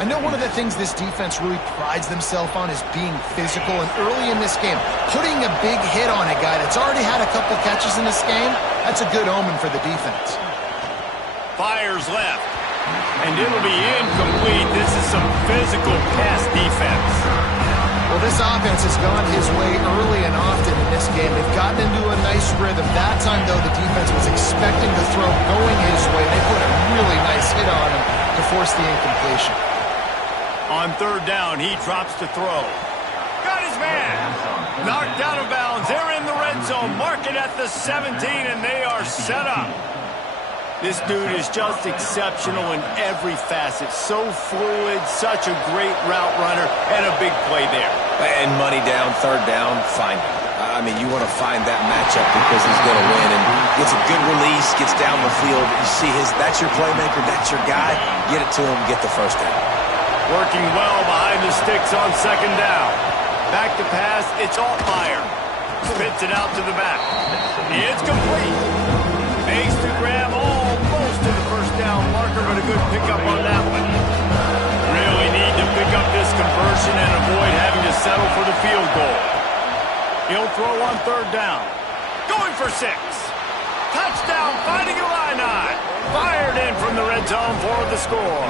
I know one of the things this defense really prides themselves on is being physical, and early in this game, putting a big hit on a guy that's already had a couple catches in this game, that's a good omen for the defense. Fires left, and it'll be incomplete. This is some physical pass defense. Well, this offense has gone his way early and often in this game. They've gotten into a nice rhythm. That time, though, the defense was expecting the throw going his way. They put a really nice hit on him to force the incompletion. On third down, he drops to throw. Got his man. Knocked out of bounds. They're in the red zone. Mark it at the 17, and they are set up. This dude is just exceptional in every facet. So fluid, such a great route runner, and a big play there. And money down, third down, find him. I mean, you want to find that matchup because he's going to win. And gets a good release, gets down the field. You see that's your playmaker, that's your guy. Get it to him, get the first down. Working well behind the sticks on second down. Back to pass, it's Altmaier. Spits it out to the back. It's complete. Makes the grab almost to the first down marker, but a good pickup on that one. Really need to pick up this conversion and avoid having to settle for the field goal. He'll throw on third down. Going for 6. Touchdown, Fighting Illini. Fired in from the red zone for the score.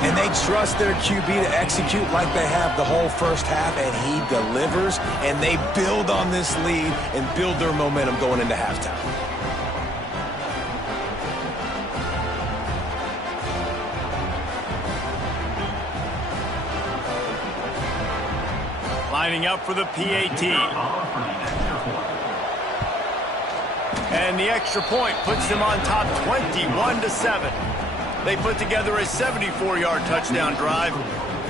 And they trust their QB to execute like they have the whole first half, and he delivers, and they build on this lead and build their momentum going into halftime. Lining up for the PAT. And the extra point puts them on top 21-7. They put together a 74-yard touchdown drive,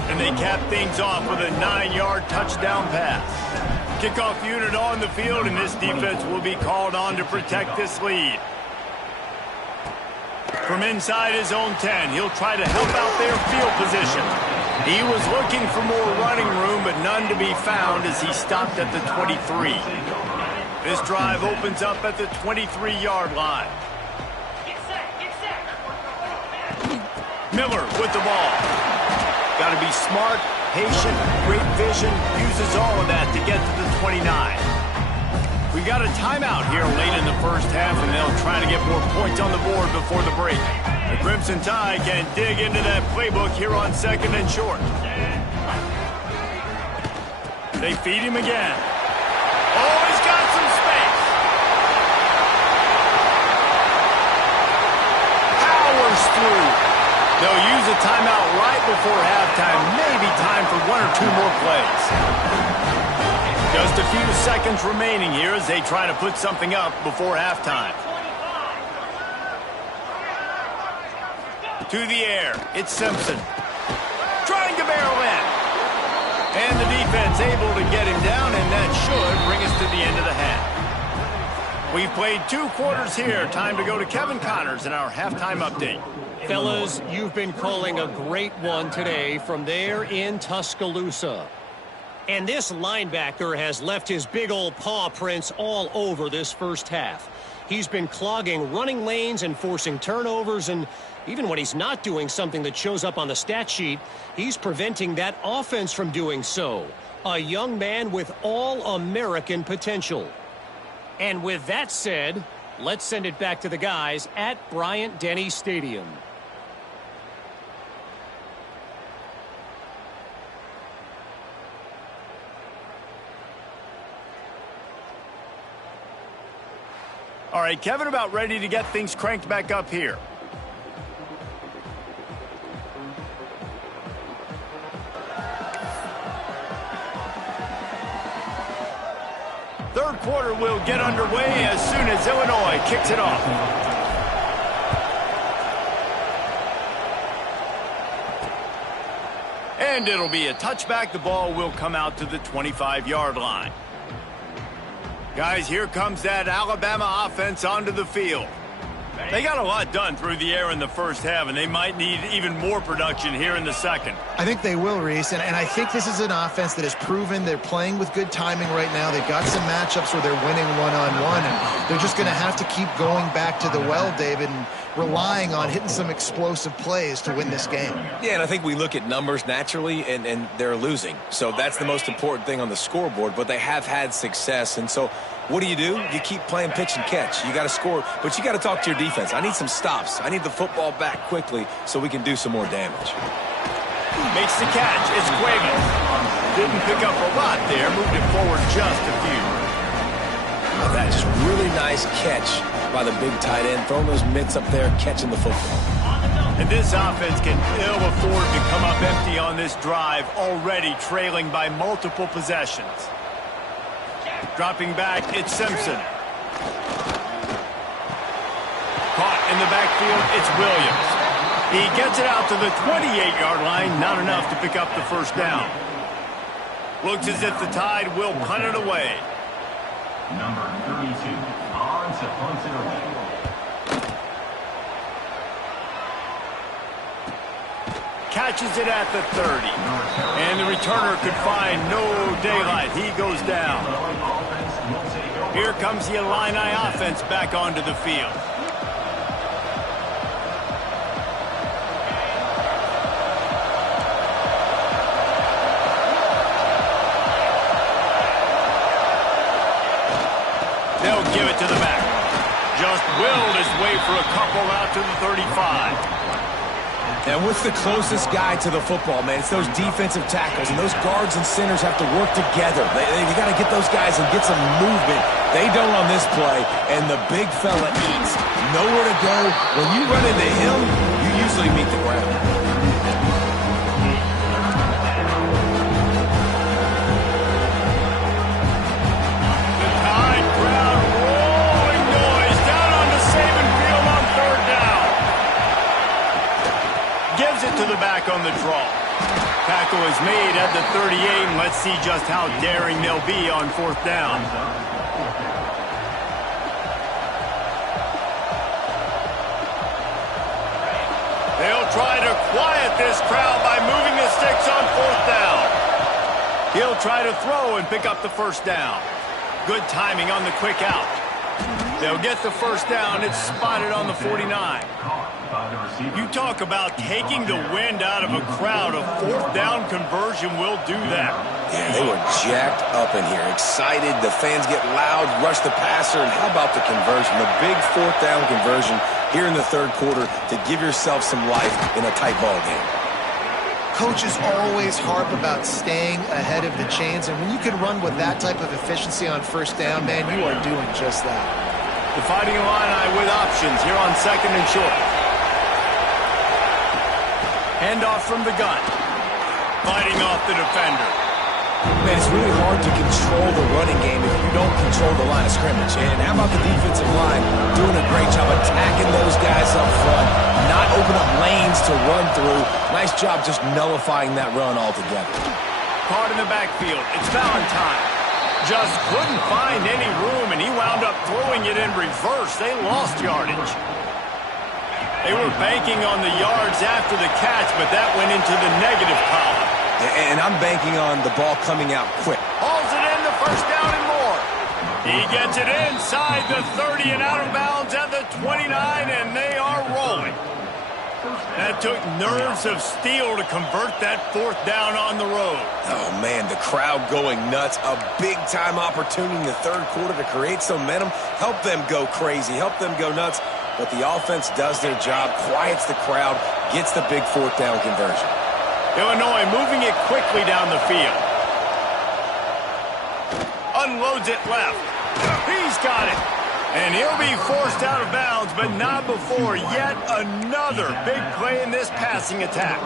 and they cap things off with a 9-yard touchdown pass. Kickoff unit on the field, and this defense will be called on to protect this lead. From inside his own 10, he'll try to help out their field position. He was looking for more running room, but none to be found as he stopped at the 23. This drive opens up at the 23-yard line. Miller with the ball. Got to be smart, patient, great vision, uses all of that to get to the 29. We got a timeout here late in the first half, and they'll try to get more points on the board before the break. The Crimson Tide can dig into that playbook here on second and short. They feed him again. Oh, he's got some space. Powers through. They'll use a timeout right before halftime. Maybe time for 1 or 2 more plays. Just a few seconds remaining here as they try to put something up before halftime. To the air, it's Simpson. Trying to barrel in. And the defense able to get him down, and that should bring us to the end of the half. We've played 2 quarters here. Time to go to Kevin Connors in our halftime update. Fellas, you've been calling a great one today from there in Tuscaloosa. And this linebacker has left his big old paw prints all over this first half. He's been clogging running lanes and forcing turnovers, and even when he's not doing something that shows up on the stat sheet, he's preventing that offense from doing so. A young man with all-American potential. And with that said, let's send it back to the guys at Bryant-Denny Stadium. All right, Kevin, about ready to get things cranked back up here. Third quarter will get underway as soon as Illinois kicks it off. And it'll be a touchback. The ball will come out to the 25-yard line. Guys, here comes that Alabama offense onto the field. They got a lot done through the air in the first half, and they might need even more production here in the second. I think they will, Reese, and I think this is an offense that has proven they're playing with good timing right now. They've got some matchups where they're winning one-on-one, and they're just going to have to keep going back to the well, David, and relying on hitting some explosive plays to win this game. Yeah, and I think we look at numbers naturally, and they're losing. So that's the most important thing on the scoreboard, but they have had success, and so what do? You keep playing pitch and catch. You got to score, but you got to talk to your defense. I need some stops. I need the football back quickly so we can do some more damage. Makes the catch. It's Cuevas. Didn't pick up a lot there. Moved it forward just a few. Now that just really nice catch by the big tight end. Throwing those mitts up there, catching the football. And this offense can ill afford to come up empty on this drive, already trailing by multiple possessions. Dropping back, it's Simpson. Caught in the backfield, it's Williams. He gets it out to the 28-yard line, not enough to pick up the first down. Looks as if the Tide will punt it away. Number 32, on to punt it away. Catches it at the 30. And the returner could find no daylight. He goes down. Here comes the Illini offense back onto the field. They'll give it to the back. Just willed his way for a couple out to the 35. And what's the closest guy to the football, man? It's those defensive tackles, and those guards and centers have to work together. You got to get those guys and get some movement. They don't on this play, and the big fella eats. Nowhere to go. When you run into him, you usually meet the ground. The Tide crowd rolling noise down onto Saban Field on third down. Gives it to the back on the draw. Tackle is made at the 38, and let's see just how daring they'll be on fourth down. They'll try to quiet this crowd by moving the sticks on fourth down. He'll try to throw and pick up the first down. Good timing on the quick out. They'll get the first down. It's spotted on the 49. You talk about taking the wind out of a crowd. A fourth down conversion will do that. Yeah, they were jacked up in here, excited. The fans get loud, rush the passer, and how about the conversion? The big fourth down conversion here in the third quarter to give yourself some life in a tight ball game. Coaches always harp about staying ahead of the chains, and when you can run with that type of efficiency on first down, man, you are doing just that. The Fighting Illini with options here on second and short. Handoff from the gun. Fighting off the defender. Man, it's really hard to control the running game if you don't control the line of scrimmage. And how about the defensive line doing a great job attacking those guys up front, not open up lanes to run through. Nice job just nullifying that run altogether. Caught in the backfield. It's Valentine. Just couldn't find any room, and he wound up throwing it in reverse. They lost yardage. They were banking on the yards after the catch, but that went into the negative column. And I'm banking on the ball coming out quick. Hauls it in, the first down and more. He gets it inside the 30 and out of bounds at the 29, and they are rolling. That took nerves of steel to convert that fourth down on the road. Oh, man, the crowd going nuts. A big-time opportunity in the third quarter to create some momentum. Help them go crazy. Help them go nuts. But the offense does their job, quiets the crowd, gets the big fourth down conversion. Illinois moving it quickly down the field. Unloads it left. He's got it. And he'll be forced out of bounds, but not before yet another big play in this passing attack.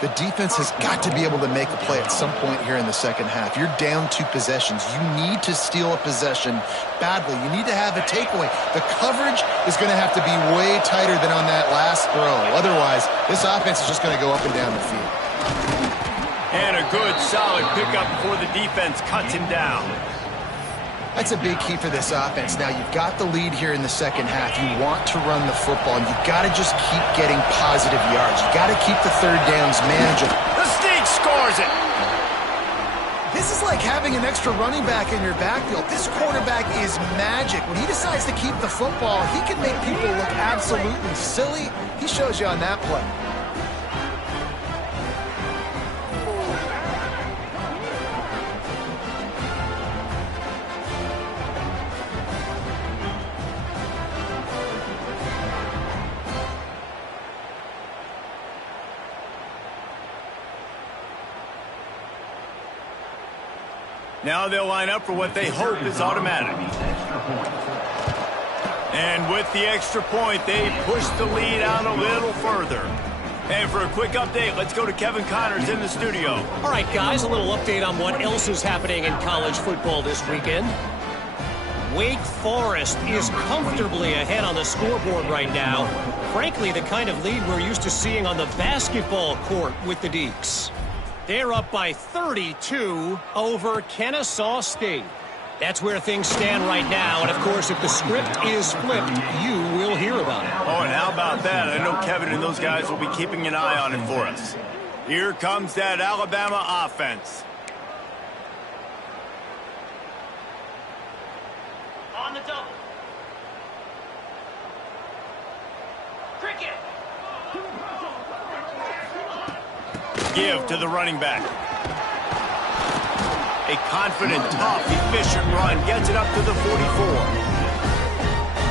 The defense has got to be able to make a play at some point here in the second half. You're down 2 possessions. You need to steal a possession badly. You need to have a takeaway. The coverage is going to have to be way tighter than on that last throw. Otherwise, this offense is just going to go up and down the field. And a good, solid pickup before the defense cuts him down. That's a big key for this offense. Now, you've got the lead here in the second half. You want to run the football, and you've got to just keep getting positive yards. You've got to keep the third downs manageable. The Sneak scores it. This is like having an extra running back in your backfield. This quarterback is magic. When he decides to keep the football, he can make people look absolutely silly. He shows you on that play. Now they'll line up for what they hope is automatic. And with the extra point, they push the lead out a little further. And for a quick update, let's go to Kevin Connors in the studio. All right, guys, a little update on what else is happening in college football this weekend. Wake Forest is comfortably ahead on the scoreboard right now. Frankly, the kind of lead we're used to seeing on the basketball court with the Deacs. They're up by 32 over Kennesaw State. That's where things stand right now. And, of course, if the script is flipped, you will hear about it. Oh, and how about that? I know Kevin and those guys will be keeping an eye on it for us. Here comes that Alabama offense. On the double. Cricket. Give to the running back. A confident, tough, efficient run gets it up to the 44.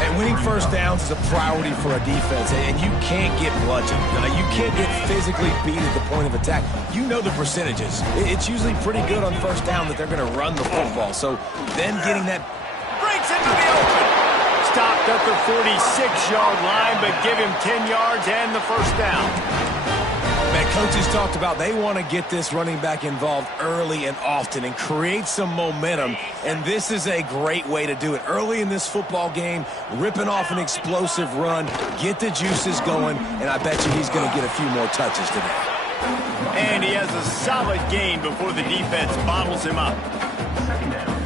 And winning first downs is a priority for a defense, and you can't get bludgeoned. You can't get physically beat at the point of attack. You know the percentages. It's usually pretty good on first down that they're going to run the football. So then getting that... Breaks into the open. Stopped at the 46-yard line, but give him 10 yards and the first down. Man, coaches talked about they want to get this running back involved early and often and create some momentum, and this is a great way to do it. Early in this football game, ripping off an explosive run, get the juices going, and I bet you he's going to get a few more touches today. And he has a solid gain before the defense bottles him up.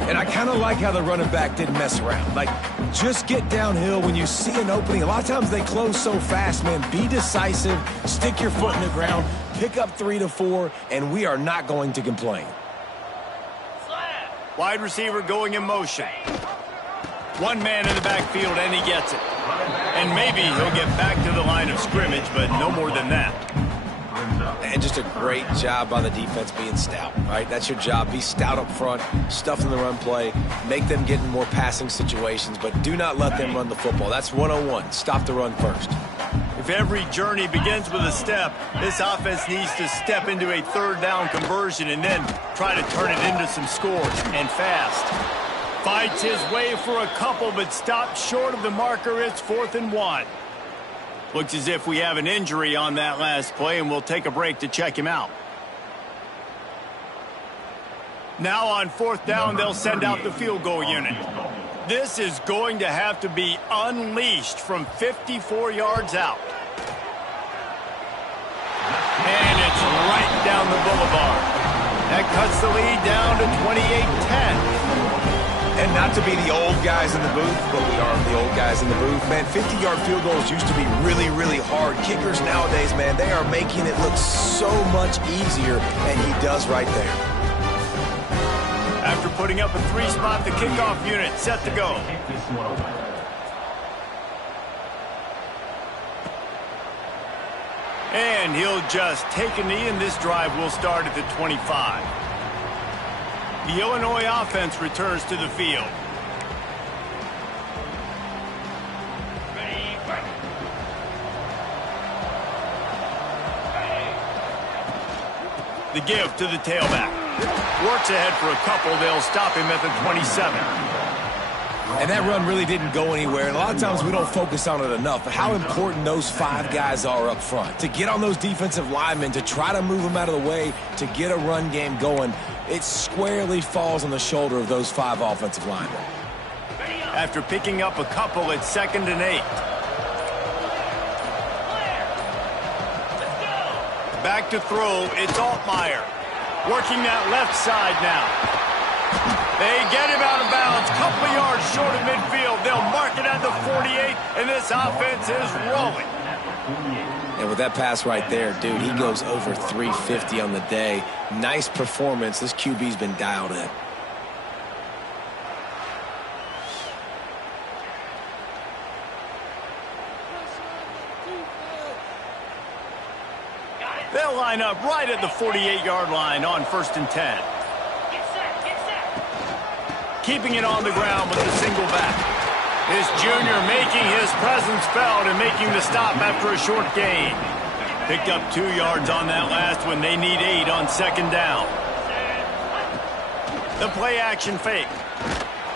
And I kind of like how the running back didn't mess around. Like, just get downhill when you see an opening. A lot of times they close so fast, man. Be decisive, stick your foot in the ground, pick up 3 to 4, and we are not going to complain. Wide receiver going in motion. One man in the backfield, and he gets it. And maybe he'll get back to the line of scrimmage, but no more than that. And just a great job by the defense being stout, right? That's your job. Be stout up front, stuff in the run play, make them get in more passing situations, but do not let them run the football. That's 101. Stop the run first. If every journey begins with a step, this offense needs to step into a third down conversion and then try to turn it into some scores, and fast. Fights his way for a couple, but stopped short of the marker. It's 4th and 1. Looks as if we have an injury on that last play, and we'll take a break to check him out. Now on 4th down, they'll send out the field goal unit. This is going to have to be unleashed from 54 yards out. And it's right down the boulevard. That cuts the lead down to 28-10. And not to be the old guys in the booth, but we are the old guys in the booth. Man, 50-yard field goals used to be really, really hard. Kickers nowadays, man, they are making it look so much easier, and he does right there. after putting up a 3-spot, the kickoff unit set to go. Kick this one away. And he'll just take a knee, and this drive will start at the 25. The Illinois offense returns to the field. The give to the tailback. Works ahead for a couple. They'll stop him at the 27. And that run really didn't go anywhere. And a lot of times we don't focus on it enough. But how important those 5 guys are up front. To get on those defensive linemen, to try to move them out of the way, to get a run game going, it squarely falls on the shoulder of those 5 offensive linemen. After picking up a couple, it's 2nd and 8. Back to throw, it's Altmaier. Working that left side now. They get him out of bounds, couple of yards short of midfield. They'll mark it at the 48, and this offense is rolling. And with that pass right there, dude, he goes over 350 on the day. Nice performance. This QB's been dialed in. They'll line up right at the 48-yard line on 1st and 10. Keeping it on the ground with the single back. This junior making his presence felt and making the stop after a short gain. Picked up 2 yards on that last one. They need 8 on 2nd down. The play action fake.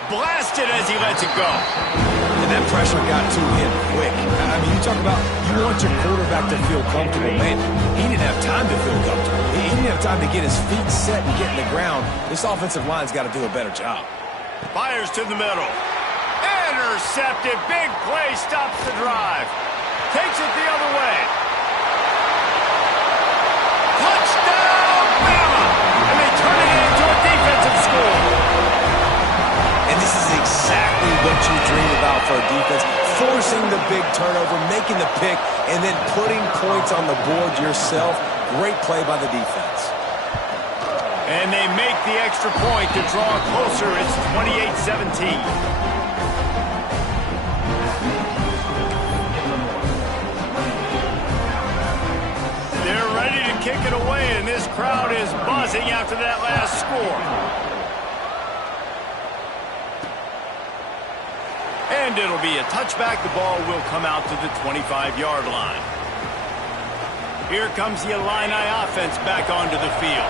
Blasted as he lets it go. And that pressure got to him quick. I mean, you talk about you want your quarterback to feel comfortable. Man, he didn't have time to feel comfortable. He didn't have time to get his feet set and get in the ground. This offensive line's got to do a better job. Fires to the middle. Intercepted. Big play stops the drive. Takes it the other way. Touchdown, Bama! And they turn it into a defensive score. And this is exactly what you dream about for a defense. Forcing the big turnover, making the pick, and then putting points on the board yourself. Great play by the defense. And they make the extra point to draw closer. It's 28-17. They're ready to kick it away, and this crowd is buzzing after that last score. And it'll be a touchback. The ball will come out to the 25-yard line. Here comes the Illini offense back onto the field.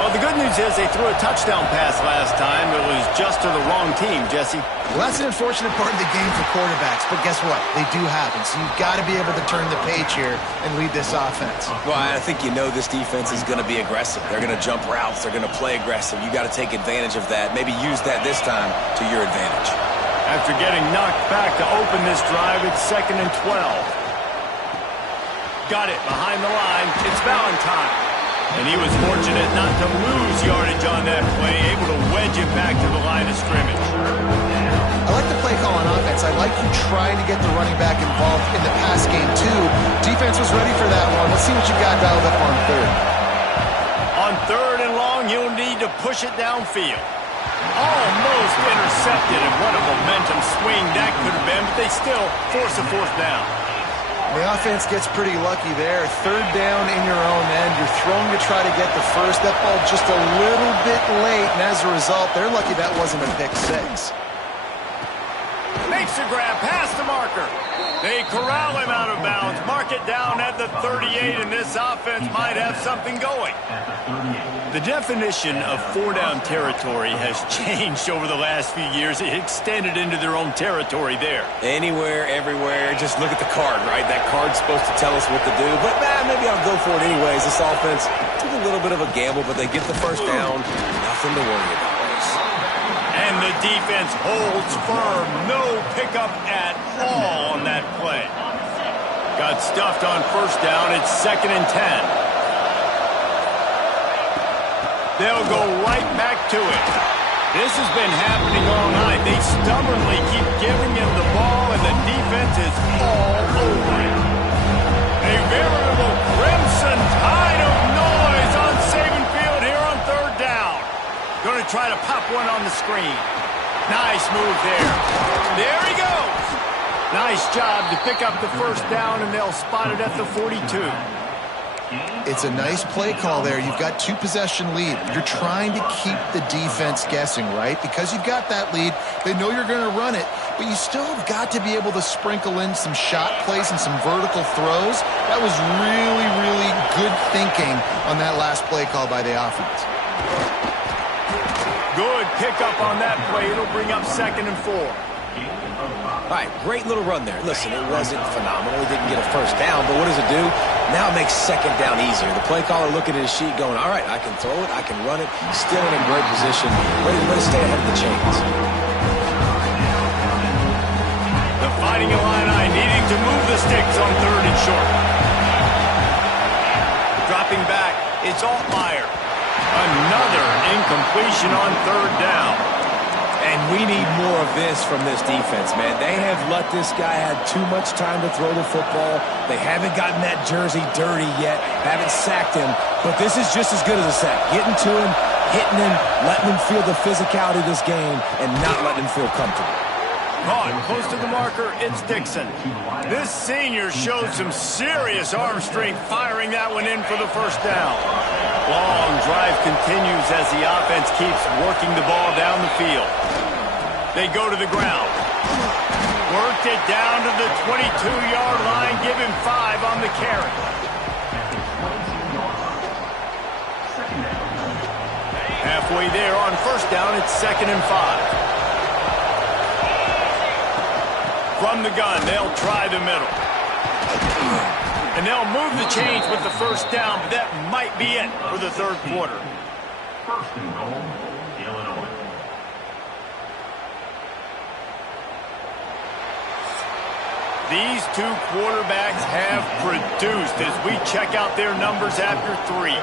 Well, the good news is they threw a touchdown pass last time. It was just to the wrong team, Jesse. Well, that's an unfortunate part of the game for quarterbacks, but guess what? They do happen, so you've got to be able to turn the page here and lead this offense. Well, I think you know this defense is going to be aggressive. They're going to jump routes. They're going to play aggressive. You got to take advantage of that. Maybe use that this time to your advantage. After getting knocked back to open this drive, it's 2nd and 12. Got it behind the line. It's Valentine. And he was fortunate not to lose yardage on that play, able to wedge it back to the line of scrimmage. I like the play call on offense. I like you trying to get the running back involved in the pass game, too. Defense was ready for that one. Let's see what you got dialed up on 3rd. On 3rd and long, you'll need to push it downfield. Almost intercepted, and what a momentum swing that could have been, but they still force a 4th down. The offense gets pretty lucky there. 3rd down in your own end. You're throwing to try to get the first. That ball just a little bit late, and as a result, they're lucky that wasn't a pick 6. Makes a grab past the marker. They corral him out of bounds. Mark it down at the 38, and this offense might have something going. The definition of 4-down territory has changed over the last few years. It extended into their own territory there. Anywhere, everywhere, just look at the card, right? That card's supposed to tell us what to do, but maybe I'll go for it anyways. This offense took a little bit of a gamble, but they get the first down. Nothing to worry about. And the defense holds firm. No pickup at all on that play. Got stuffed on 1st down. It's 2nd and 10. They'll go right back to it. This has been happening all night. They stubbornly keep giving him the ball, and the defense is all over it. A veritable crimson tide of noise on Saban Field here on 3rd down. Going to try to pop one on the screen. Nice move there. There he goes. Nice job to pick up the first down, and they'll spot it at the 42. It's a nice play call there. You've got 2-possession lead. You're trying to keep the defense guessing, right? Because you've got that lead, they know you're going to run it, but you still have got to be able to sprinkle in some shot plays and some vertical throws. That was really, really good thinking on that last play call by the offense. Good pickup on that play. It'll bring up 2nd and 4. All right, great little run there. Listen, it wasn't phenomenal. He didn't get a first down, but what does it do? Now it makes 2nd down easier. The play caller looking at his sheet going, all right, I can throw it, I can run it, still in a great position, ready to stay ahead of the chains. The Fighting Illini needing to move the sticks on 3rd and short. Dropping back, it's Altmaier. Another incompletion on 3rd down. And we need more of this from this defense, man. They have let this guy have too much time to throw the football. They haven't gotten that jersey dirty yet, haven't sacked him, but this is just as good as a sack. Getting to him, hitting him, letting him feel the physicality of this game, and not letting him feel comfortable. Caught close to the marker, it's Dixon. This senior showed some serious arm strength firing that one in for the first down. Long drive continues as the offense keeps working the ball down the field. They go to the ground. Worked it down to the 22-yard line. Give him 5 on the carry. Halfway there on first down, it's 2nd and 5. From the gun, they'll try the middle. And they'll move the chains with the first down, but that might be it for the 3rd quarter. 1st and goal, Illinois. These 2 quarterbacks have produced as we check out their numbers after 3.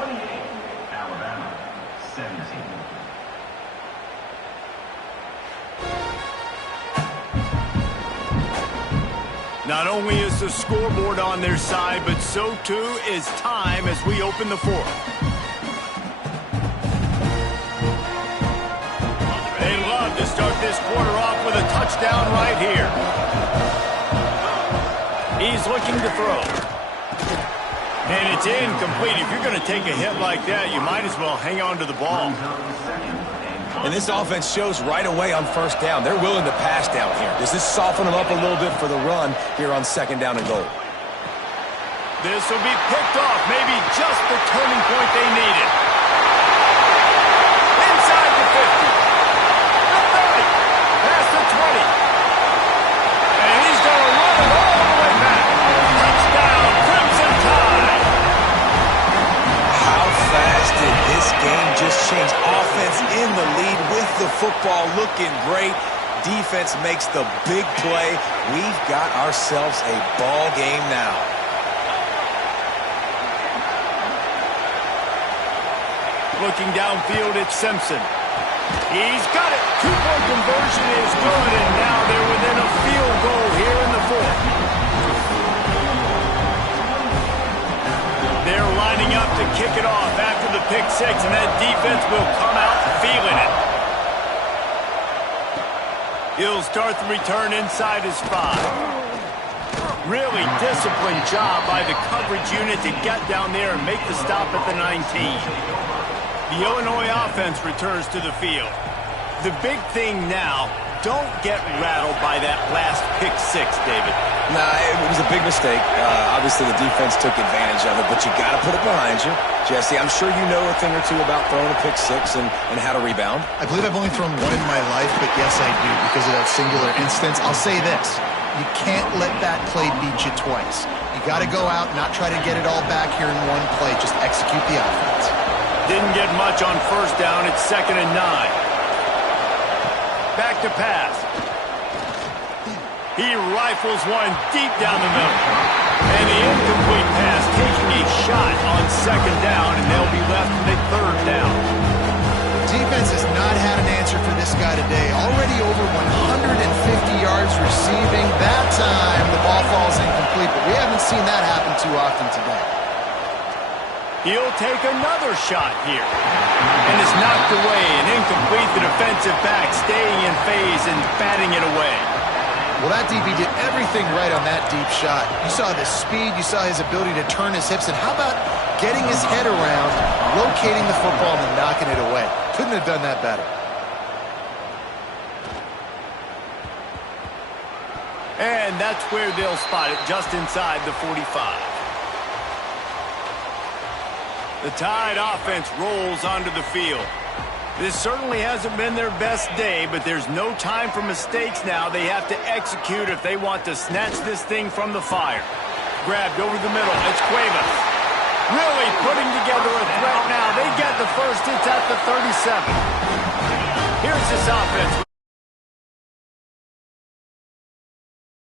28, Alabama, 17. Not only is the scoreboard on their side, but so too is time as we open the 4th. They love to start this quarter off with a touchdown right here. He's looking to throw. And it's incomplete. If you're going to take a hit like that, you might as well hang on to the ball. And this offense shows right away on first down. They're willing to pass down here. Does this soften them up a little bit for the run here on 2nd down and goal? This will be picked off. Maybe just the turning point they needed. Inside the 50. The 30. Past the 20. And he's going to run it all the way back. Touchdown, Crimson Tide. How fast did this game just change? Offense in the lead with the football looking great. Defense makes the big play. We've got ourselves a ball game now. Looking downfield, it's Simpson. He's got it. 2-point conversion is good, and now they're within a field goal here in the 4th. They're lining up to kick it off after the pick 6, and that defense will come out feeling it. He'll start the return inside his 5. Really disciplined job by the coverage unit to get down there and make the stop at the 19. The Illinois offense returns to the field. The big thing now, don't get rattled by that last pick 6, David. Nah, it was a big mistake. Obviously, the defense took advantage of it, but you got to put it behind you. Jesse, I'm sure you know a thing or two about throwing a pick 6 and how to rebound. I believe I've only thrown one in my life, but yes, I do because of that singular instance. I'll say this. You can't let that play beat you twice. You got to go out, not try to get it all back here in one play. Just execute the offense. Didn't get much on first down. It's 2nd and 9. Back to pass. He rifles one deep down the middle. And the incomplete pass taking a shot on 2nd down, and they'll be left with a 3rd down. Defense has not had an answer for this guy today. Already over 150 yards receiving. That time, the ball falls incomplete, but we haven't seen that happen too often today. He'll take another shot here. And it's knocked away and incomplete. The defensive back staying in phase and batting it away. Well, that DB did everything right on that deep shot. You saw the speed, you saw his ability to turn his hips, and how about getting his head around, locating the football, and knocking it away? Couldn't have done that better. And that's where they'll spot it, just inside the 45. The Tide offense rolls onto the field. This certainly hasn't been their best day, but there's no time for mistakes now. They have to execute if they want to snatch this thing from the fire. Grabbed over the middle. It's Cuevas. Really putting together a threat now. They get the first. It's at the 37. Here's this offense